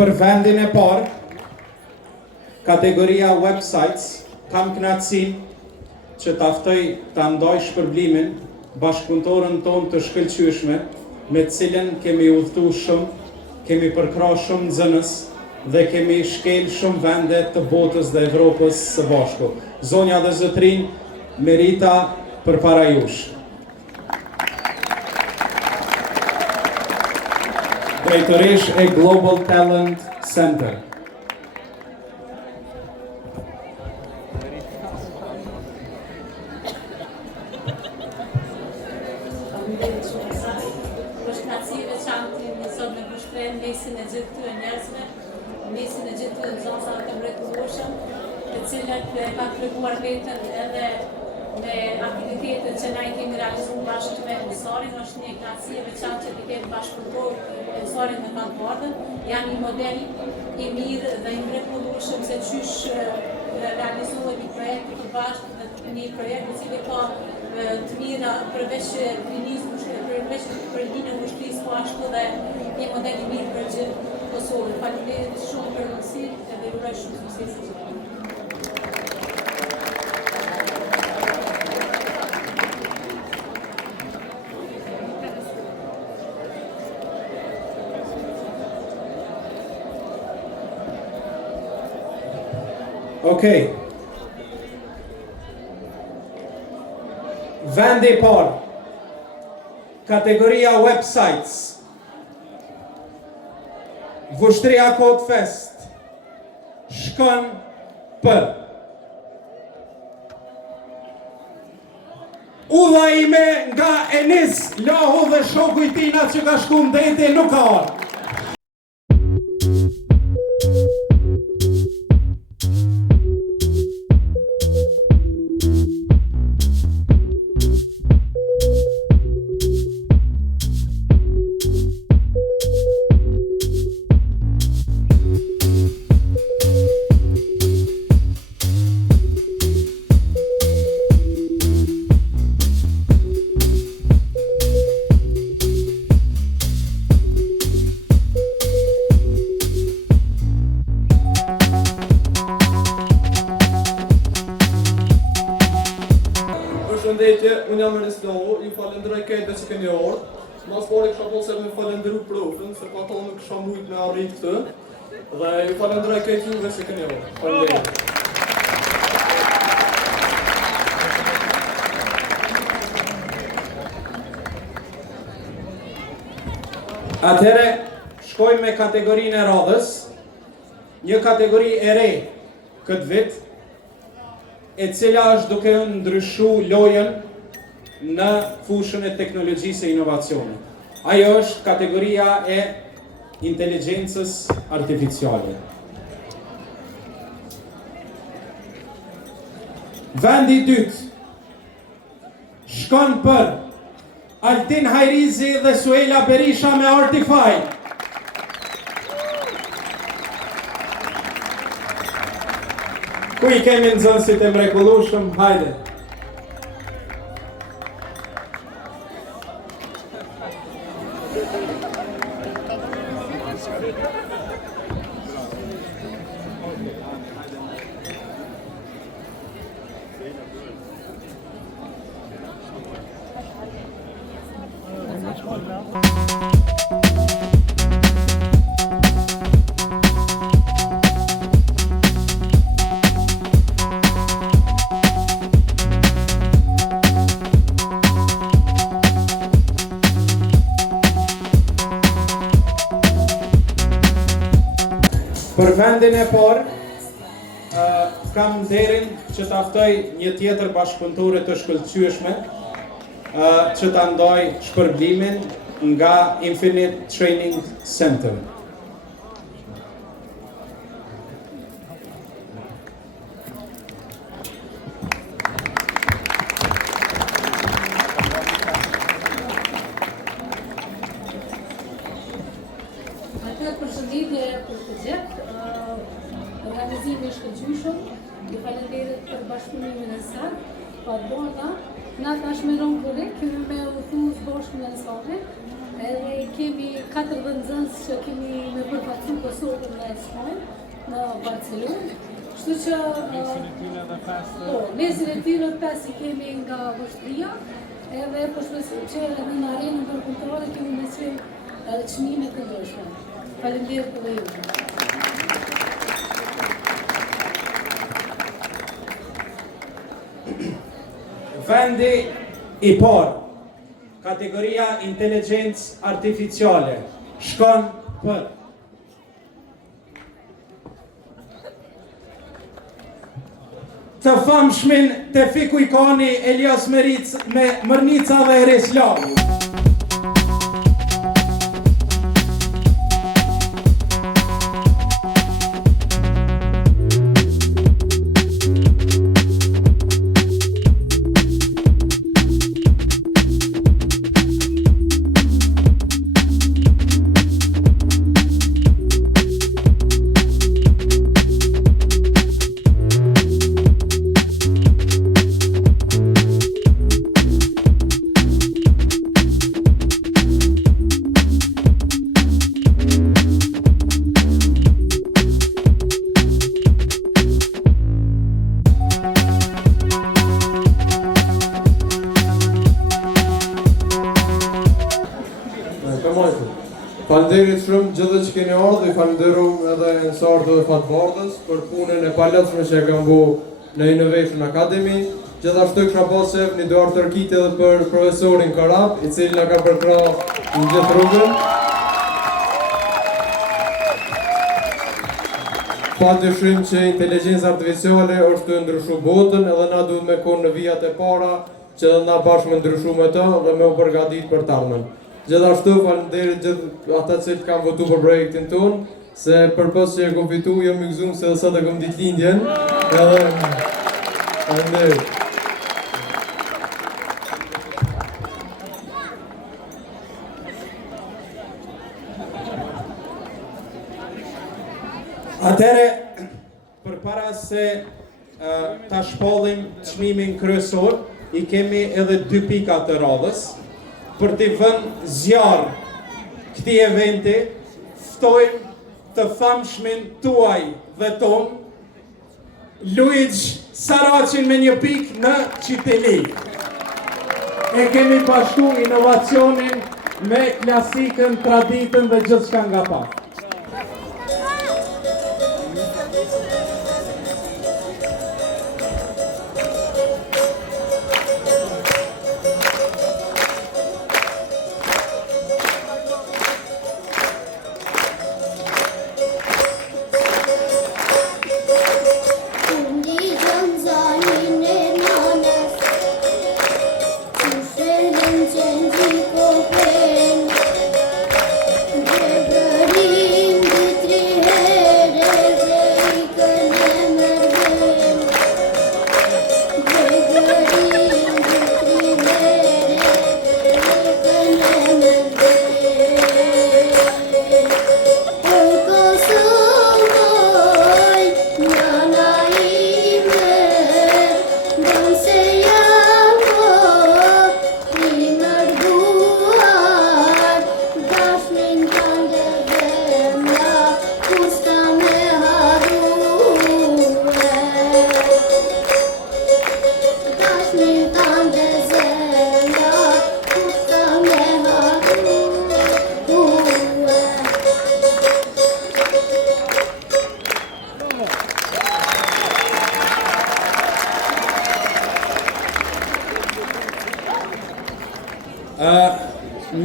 Për vendin e parë, kategoria websites, kam kënaqësinë që taftoj ta ndaj shpërblimin bashkëpunëtorën tonë të shkëlqyeshme, me të cilën kemi udhëtuar shumë, kemi përkrahur shumë nxënës dhe kemi shkel shumë vende të botës dhe Evropës së bashku. Zonja dhe zotrin, merita përpara jush. Drejtorish e Global Talent Center. Është kënaqësi e veçantë sot me përshkren mesin e gjithë këtyre njerëzve, mesin e gjithë këtyre nxënësave të mrekullueshëm, të cilët e kanë treguar veten edhe me aktivitetet që na i kemi realizuar bashkë me Ensarin. Është një kënaqësi e veçantë që të kemi bashkëpunëtor Ensarin me kanë të ardhur. Janë një model i mirë dhe i mrekullueshëm se çysh realizohet një projekt të bashkë, një projekt i cili ka të mira përveç klinizmit, përveç përgjigjen e ushtrisë, po ashtu dhe një model i mirë për gjithë Kosovën. Faleminderit shumë për mundësinë dhe ju uroj shumë sukses. Okej. Vendi i parë, kategoria websites. Vushtria Codefest shkon për udha ime nga Enis Lahu dhe shoku i tina që ka shku në dete nuk ka orë. Përshëndetje, unë jam Enis Lahu, ju falenderoj këtë që keni ardhur. Mas pari kisha thënë se më falenderoj profin, se pa ta nuk kisha mujt me arrit këtë. Dhe ju falenderoj këtë juve që keni ardhur. Faleminderit. Atëhere, shkojmë me kategorinë e radhës, një kategori e re këtë vit, e cila është duke ndryshu lojën në fushën e teknologjisë e inovacionit. Ajo është kategoria e inteligjencës artificiale. Vendi i dytë, shkon për Altin Hajrizi dhe Suela Berisha me Artify. Ku I kemi nxënësit e mrekullueshëm, hajde. Për vendin e parë, kam nderin që ta ftoj një tjetër bashkëpunëtore të shkëlqyeshme që ta ndoj shpërblimin nga Infinite Training Center. Përshëndetje për të gjithë, organizimi I shkëlqyeshëm, ju falenderit për bashkëpunimin e saj, për borda, na tash me ron korrekt, kemi me udhëtues bashkë në Save, edhe kemi 4 nxënës që kemi me përfaqësu Kosovën në Spanjë, në Barcelonë. Kështu që mesin e tyre 5 I kemi nga Vështria, edhe përshpresoj që edhe në arenën ndërkombëtare kemi me çmime të ndryshme. Faleminderit për ju. Vendi I parë, kategoria Inteligjencë Artificiale, shkon për të famshmin Tefik Ujkani, Elias Mërnica dhe Ereslami. Falenderit shumë gjithë që keni ardhur dhe falenderoj edhe ansartë dhe fatbardhës për punën e palotshme që kanë bërë në Innovation Academy. Gjithashtu kisha pasur një duar tërkit edhe për profesorin Karap, I cili na ka përkrahur në gjithë rrugën. Pa dyshim që inteligjenca artificiale është të ndryshu botën edhe na duhet me konë në vijat e para që edhe na bashkë me ndryshu me të dhe me u përgatit për të ardhmen. Gjithashtu falenderit gjithë ata që kanë votu për projektin tonë, se përpos që e kom fitu, jam I gëzuar se sot e kom ditëlindjen. Edhe falenderit. Atëre, përpara se ta shpollim çmimin kryesor, I kemi edhe 2 pika të radhës. Për t'i vënë zjarr këtij eventi, ftojmë të famshmin tuaj dhe ton, Luigi Saracin me një pikë në Qiteli. E kemi bashku inovacionin me klasikën, traditën dhe gjithçka nga pak. Thank you.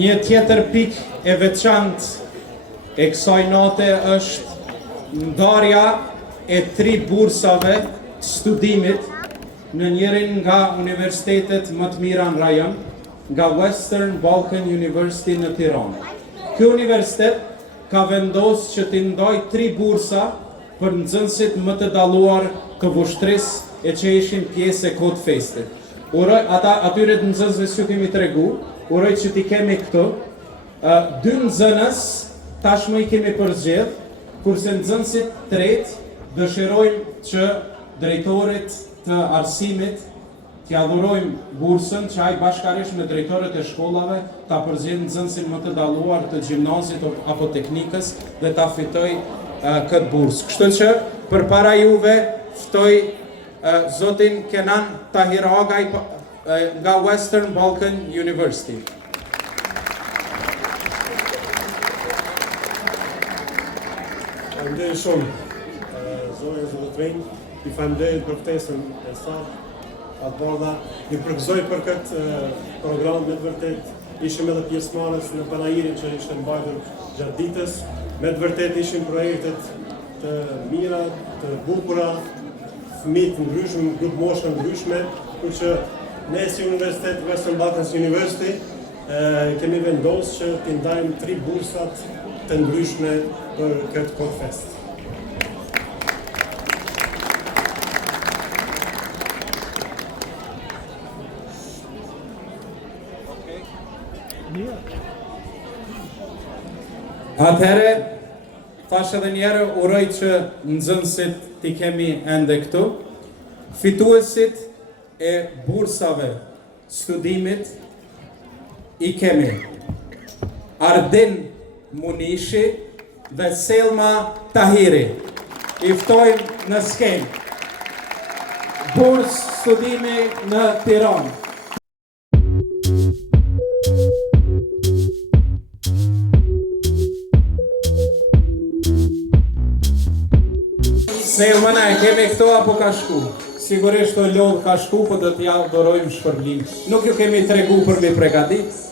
Një tjetër pikë e veçantë e kësaj nate është ndarja e 3 bursave të studimit në njërin nga universitetet më të mira në rajon, nga Western Balkan University në Tiranë. Ky universitet ka vendosur që t'i ndaj 3 bursa për nxënësit më të dalluar të vushtrisë e që ishin pjesë e Code Festit. Uroj atyre të nxënësve që kemi tregu, uroj që t'i kemi këtu. 2 nxënës tashmë i kemi përzgjedh, kurse nxënësit tretë dëshirojmë që drejtorit të arsimit t'ia dhurojmë bursën që ai bashkërisht me drejtorët e shkollave ta përzgjedh nxënësin më të dalluar të gjimnazit apo teknikës dhe ta fitoj këtë bursë. Kështu që përpara juve ftoj zotin Kenan Tahir Agaj nga Western Balkan University. Faleminderit shumë, zonja Zotrin, i faleminderit për ftesën e sakt. Atë bardha, i përgëzoj për këtë program, me të vërtet ishim edhe pjesëmarrës në panajirin që ishte mbajtur gjatë ditës. Me të vërtet ishim projektet të mira, të bukura, fëmijë të ndryshëm, grup moshe ndryshme, kur që ne si Universitet Western Balkans University kemi vendosur që t'i ndajmë 3 bursat të ndryshme për këtë Code Fest. Atëherë, thash edhe njerë, uroj që nxënësit t'i kemi ende këtu. Fituesit e bursave studimit i kemi Ardin Munishi dhe Selma Tahiri. I ftojmë në skenë. Bursë studimi në Tiranë. Selma, na e kemi këto apo ka shku? Sigurisht të lodhë ka shku, po do t'ja dorojmë shpërblim. Nuk ju kemi tregu për mi pregadit.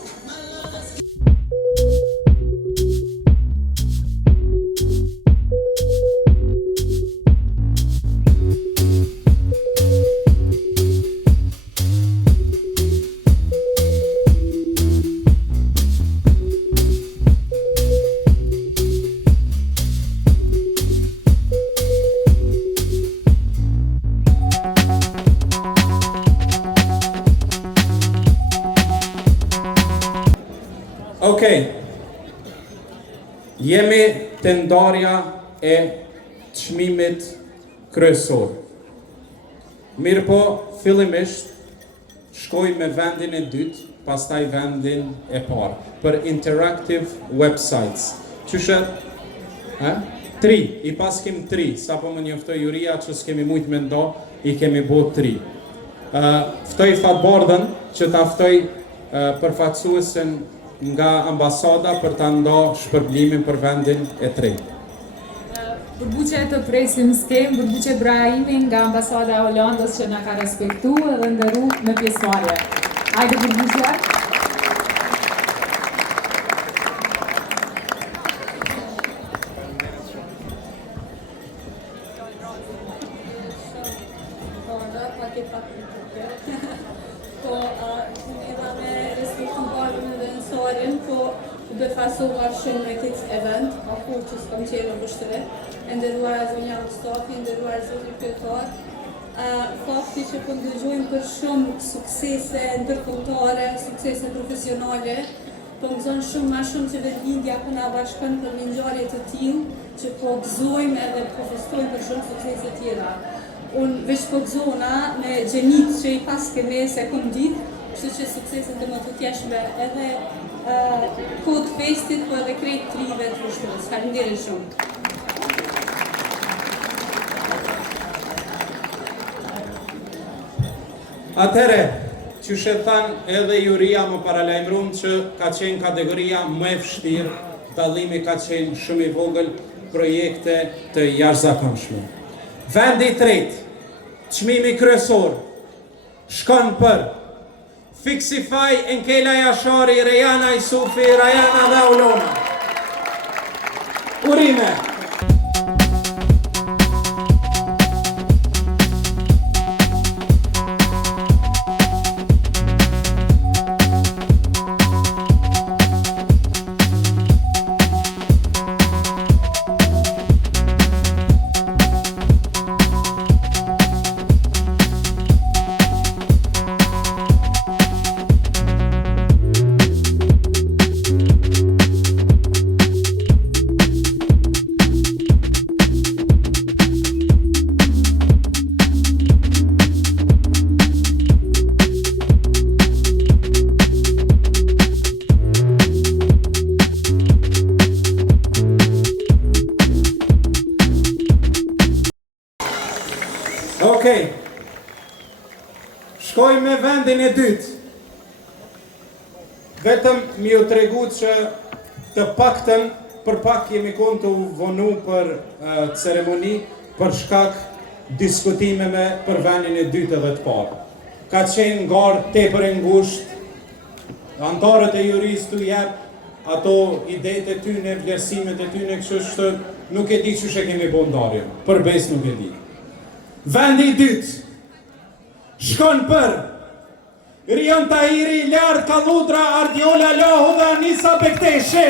Jemi të ndarja e çmimit kryesor. Mirë po, fillimisht, shkoj me vendin e dytë, pastaj vendin e parë, për interactive websites. Qyshet? 3, i pas kemi 3, sa po më njoftoj juria që s'kemi mujt me ndo, i kemi bo 3. Ftoj fatbardhen që ta ftoj përfaqësuesen nga ambasada për ta ndo shpërblimin për vendin e 3. Përbuqe të presim skem, Përbuqe Brahimi nga ambasada e Hollandës që na ka respektu edhe ndëru me pjesëmarrje. Hajde Përbuqe. Befasovar shumë me këtë event, apo që s'kam qenë në vështëre, nderuara zonja Mustafi, nderuar zoti kryetar. Fakti që po ndëgjojmë për shumë suksese ndërkombëtare, suksese profesionale, po më zon shumë më shumë që vetëlindja po na bashkon për një ngjarje të tillë, që po gëzojmë edhe po festojmë për shumë suksese tjera. Unë veç po gëzona me gjenit që i pas keme se kom ditë, kështu që sukseset dhe më të tjeshme edhe Code Festit, po edhe krejt trive të vështërës. Faleminderit shumë. Atëre, që than edhe juria më paralajmërum që ka qenë kategoria më e vështirë, dallimi ka qenë shumë i vogël, projekte të jashtëzakonshme. Vendi i tretë, çmimi kryesor, shkon për Fixify, Enkela Jashari, Rejana Isufi, Rajana dhe Ulona. Urime! Okej. Shkoj me vendin e dytë. Vetëm mi u tregu që të paktën për pak jemi konë të vonu për ceremoni për shkak diskutimeve për vendin e dytë edhe të parë. Ka qenë ngarë tepër e ngushtë, antarët e juris të jep ato idejt e tyne, vlerësimet e tyne, kështu nuk e di që shë kemi bondarje, për bes nuk e di. Vendi i dytë shkon për Rion Tahiri, Lart Kalludra, Ardiola Lahu dhe Anisa Bekteshi.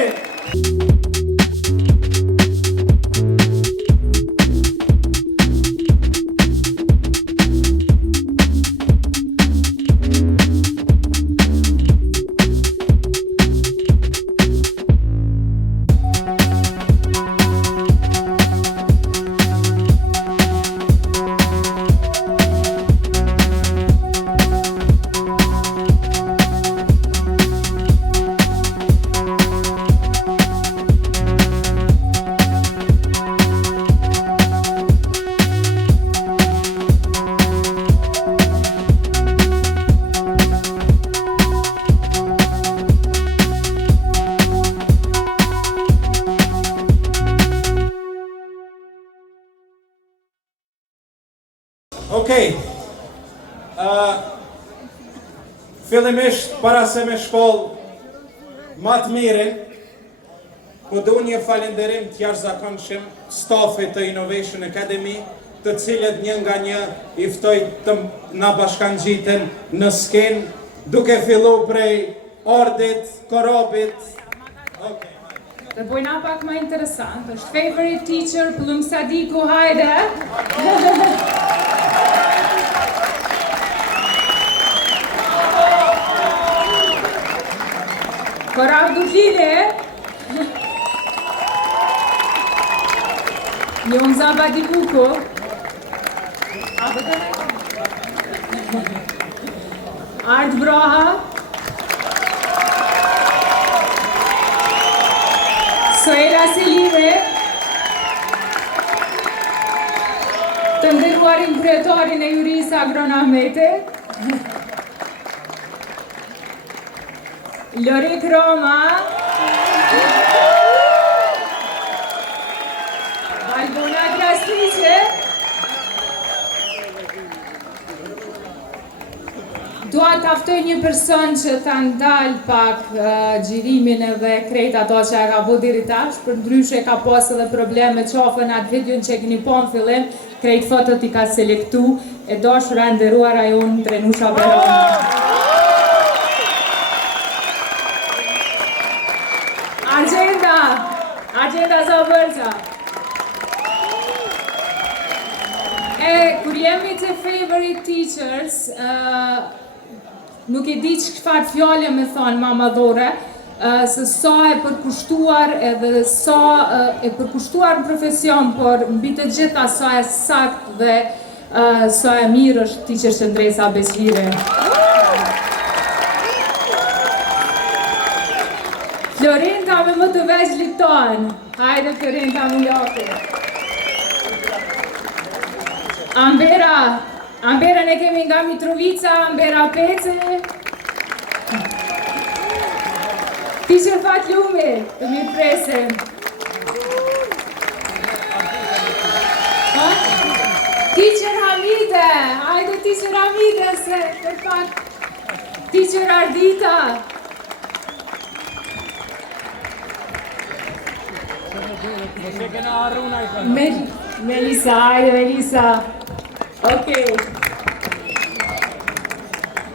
Okej, fillimisht para se me shkoll ma të mirin, po do një falenderim të jashtëzakonshëm stafit të Innovation Academy, të cilët një nga një i ftoj të na bashkangjiten në skenë, duke fillu prej Ardit, Korobit. Dhe bojna pak ma interesant, është favorite teacher Plum Sadiku, hajde! Korab Dutlile, Njom Zabadi Buko, Art Braha, Soela Selime, të nderuarin kryetarin e jurisë agronamete, Lorik Roma, Albona Krasnice, dua të aftoj një person që ta ndal pak gjirimin edhe krejt ato që e ka bo diri tash, për ndryshe ka pas edhe probleme qofën atë videon që e keni po në fillim, krejt fotot i ka selektu, e dashura nderuar ajon Trenusha Berona. Agenda sa bërqa. Kur jemi të favorite teachers, nuk e di çfarë fjale me thonë mamadhore, se sa e përkushtuar edhe sa e përkushtuar në profesion, por mbi të gjitha sa e sakt dhe sa e mirë është teacher Qëndresa Beqire. Florinta me më të veçlit tonë. Hajde Florinta më njofi. Ambera ne kemi nga Mitrovica, Ambera Pece. Teacher Fatlumi, të mi presim. Teacher Hamide, hajde Teacher Hamide se të pak Teacher Ardita. Melisa, hajde Melisa. Okej.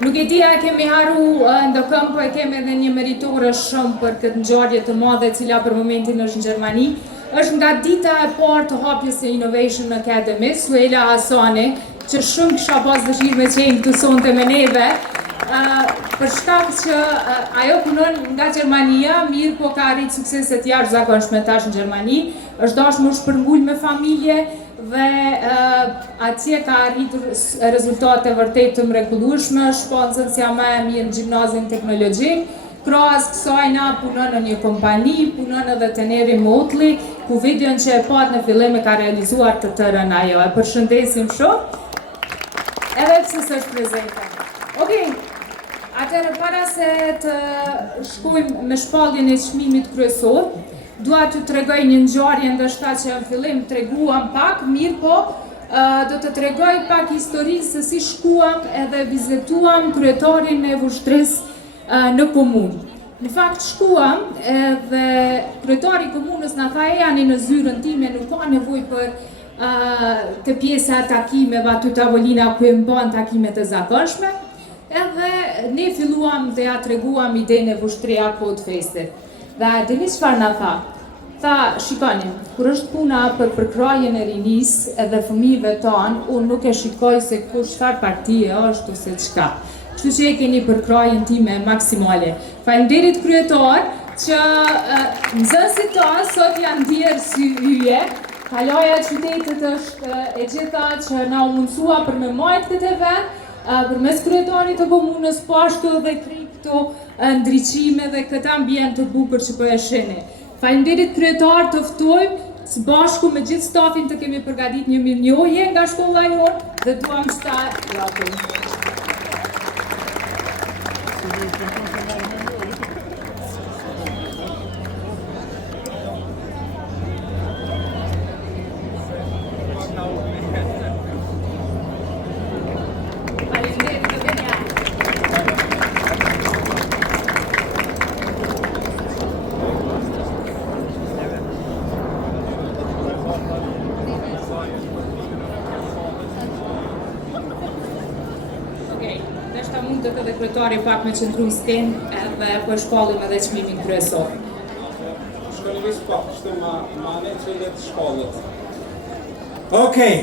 Nuk e dia kemi haru ndokëm, po e kemi edhe një meritore shumë për këtë ngjarje të madhe, cila për momentin është në Gjermani. Është nga dita e parë të hapjes së Innovation Academy, Suela Hasani, që shumë kisha pas dëshirë me qenë këtu sonte me neve, për shkak që ajo punon nga Gjermania, mirë po ka arrit suksese të jashtëzakonshme tash në Gjermani, është dashur më shpërngull me familje dhe atje ka arritur rezultate vërtet të mrekullueshme, shpallën si më e mirë në gjimnazin teknologjik. Krahas kësaj na punon në një kompani, punon edhe te ne remotely, ku videon që e pat në fillim e ka realizuar të tërën ajo. E përshëndesim shumë, edhe pse s'është prezente. Okej, atëherë para se të shkojmë me shpalljen e çmimit kryesor, dua t'ju tregoj një ngjarje ndoshta që në fillim treguam pak, mirë po, do të tregoj pak historisë se si shkuam edhe vizituam kryetarin e ushtrisë në komunë. Në fakt shkuam edhe kryetari i komunës na tha jani në zyrën time, nuk ka nevojë për të pjesa e takimeve, aty tavolina ku e mban takimet e zakonshme. Edhe ne filluam dhe ja treguam idenë e ushtria Codefestit. Dhe dini çfarë na tha? Tha, shikoni, kur është puna për përkrajen e rinisë edhe fëmijëve tanë, unë nuk e shikoj se kush çfarë partie është ose çka. Kështu që e keni përkrajen time maksimale. Faleminderit kryetar që nxënësit tanë sot janë ndjerë si yje. Kaloja e qytetit është e gjitha që na u mundsua për me majtë këtë event, përmes kryetarit të komunës, po ashtu edhe kri këto ndriçime dhe këtë ambient të bukur që po e shihni. Faleminderit kryetar, të ftojmë së bashku me gjithë stafin të kemi përgatit një mirënjohje nga shkolla jonë dhe duam sta gratëm. Mund të këtë kryetari pak me qëndru në skenë edhe po shpallim edhe çmimin kryesor. Shkollimis pak, kështu ma ne që jetë shkollet. Okej.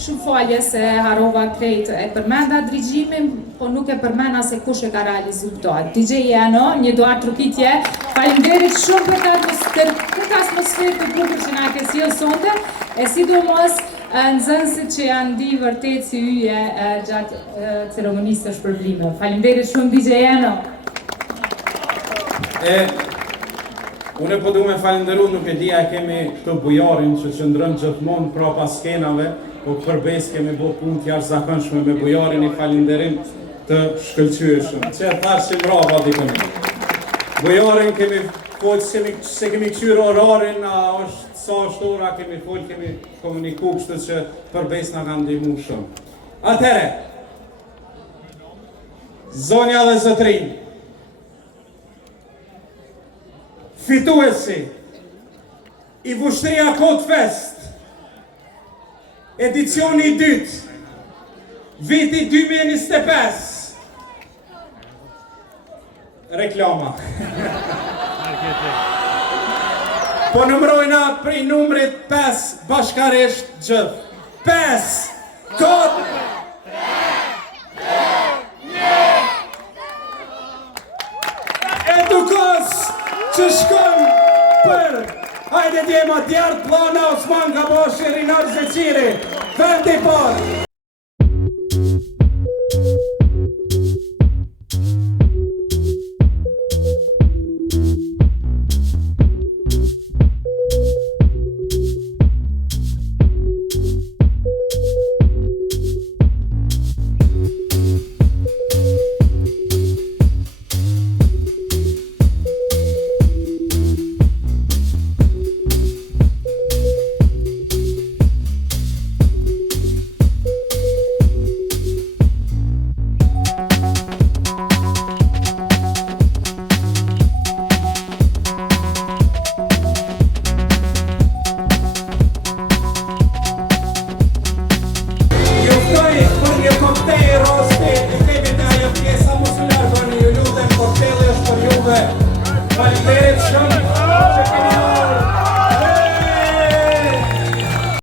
Shumë falje se harova krejt e përmenda drigjimin, po nuk e përmenda se kush e ka realizu këto. DJ Jeno, një duar trukitje, faleminderit shumë për këtë atmosferë të bukur që na ke sjellë sonte, e sidomos nxënësit që janë ndi vërtet si yje gjatë ceremonisë së shpërblimit. Faleminderit shumë DJ Jeno. Unë po du me falenderu, nuk e dia kemi këto bujarin që qëndrën gjithmonë prapa skenave, po përbes kemi bo punë të jashtëzakonshme me bujarin, i falenderim të shkëlqyeshëm. Që e thash që brava dikoni. Bujarin kemi folë se kemi qyrë orarin, është sa është ora, kemi folë, kemi komuniku, kështu që përbes nga kanë ndihmu shumë. Atëhere, zonja dhe zotrin, fituesi i Ushtria Codefest, edicioni i dytë, viti 2025, reklama. Po numrojna prej numrit 5 bashkarisht gjithë. 5, kod! 3, 2, 1! Edukos që shkojmë për hajde djema djartë plana Osman Gaboshi Rinar Zeqiri, vendi parë.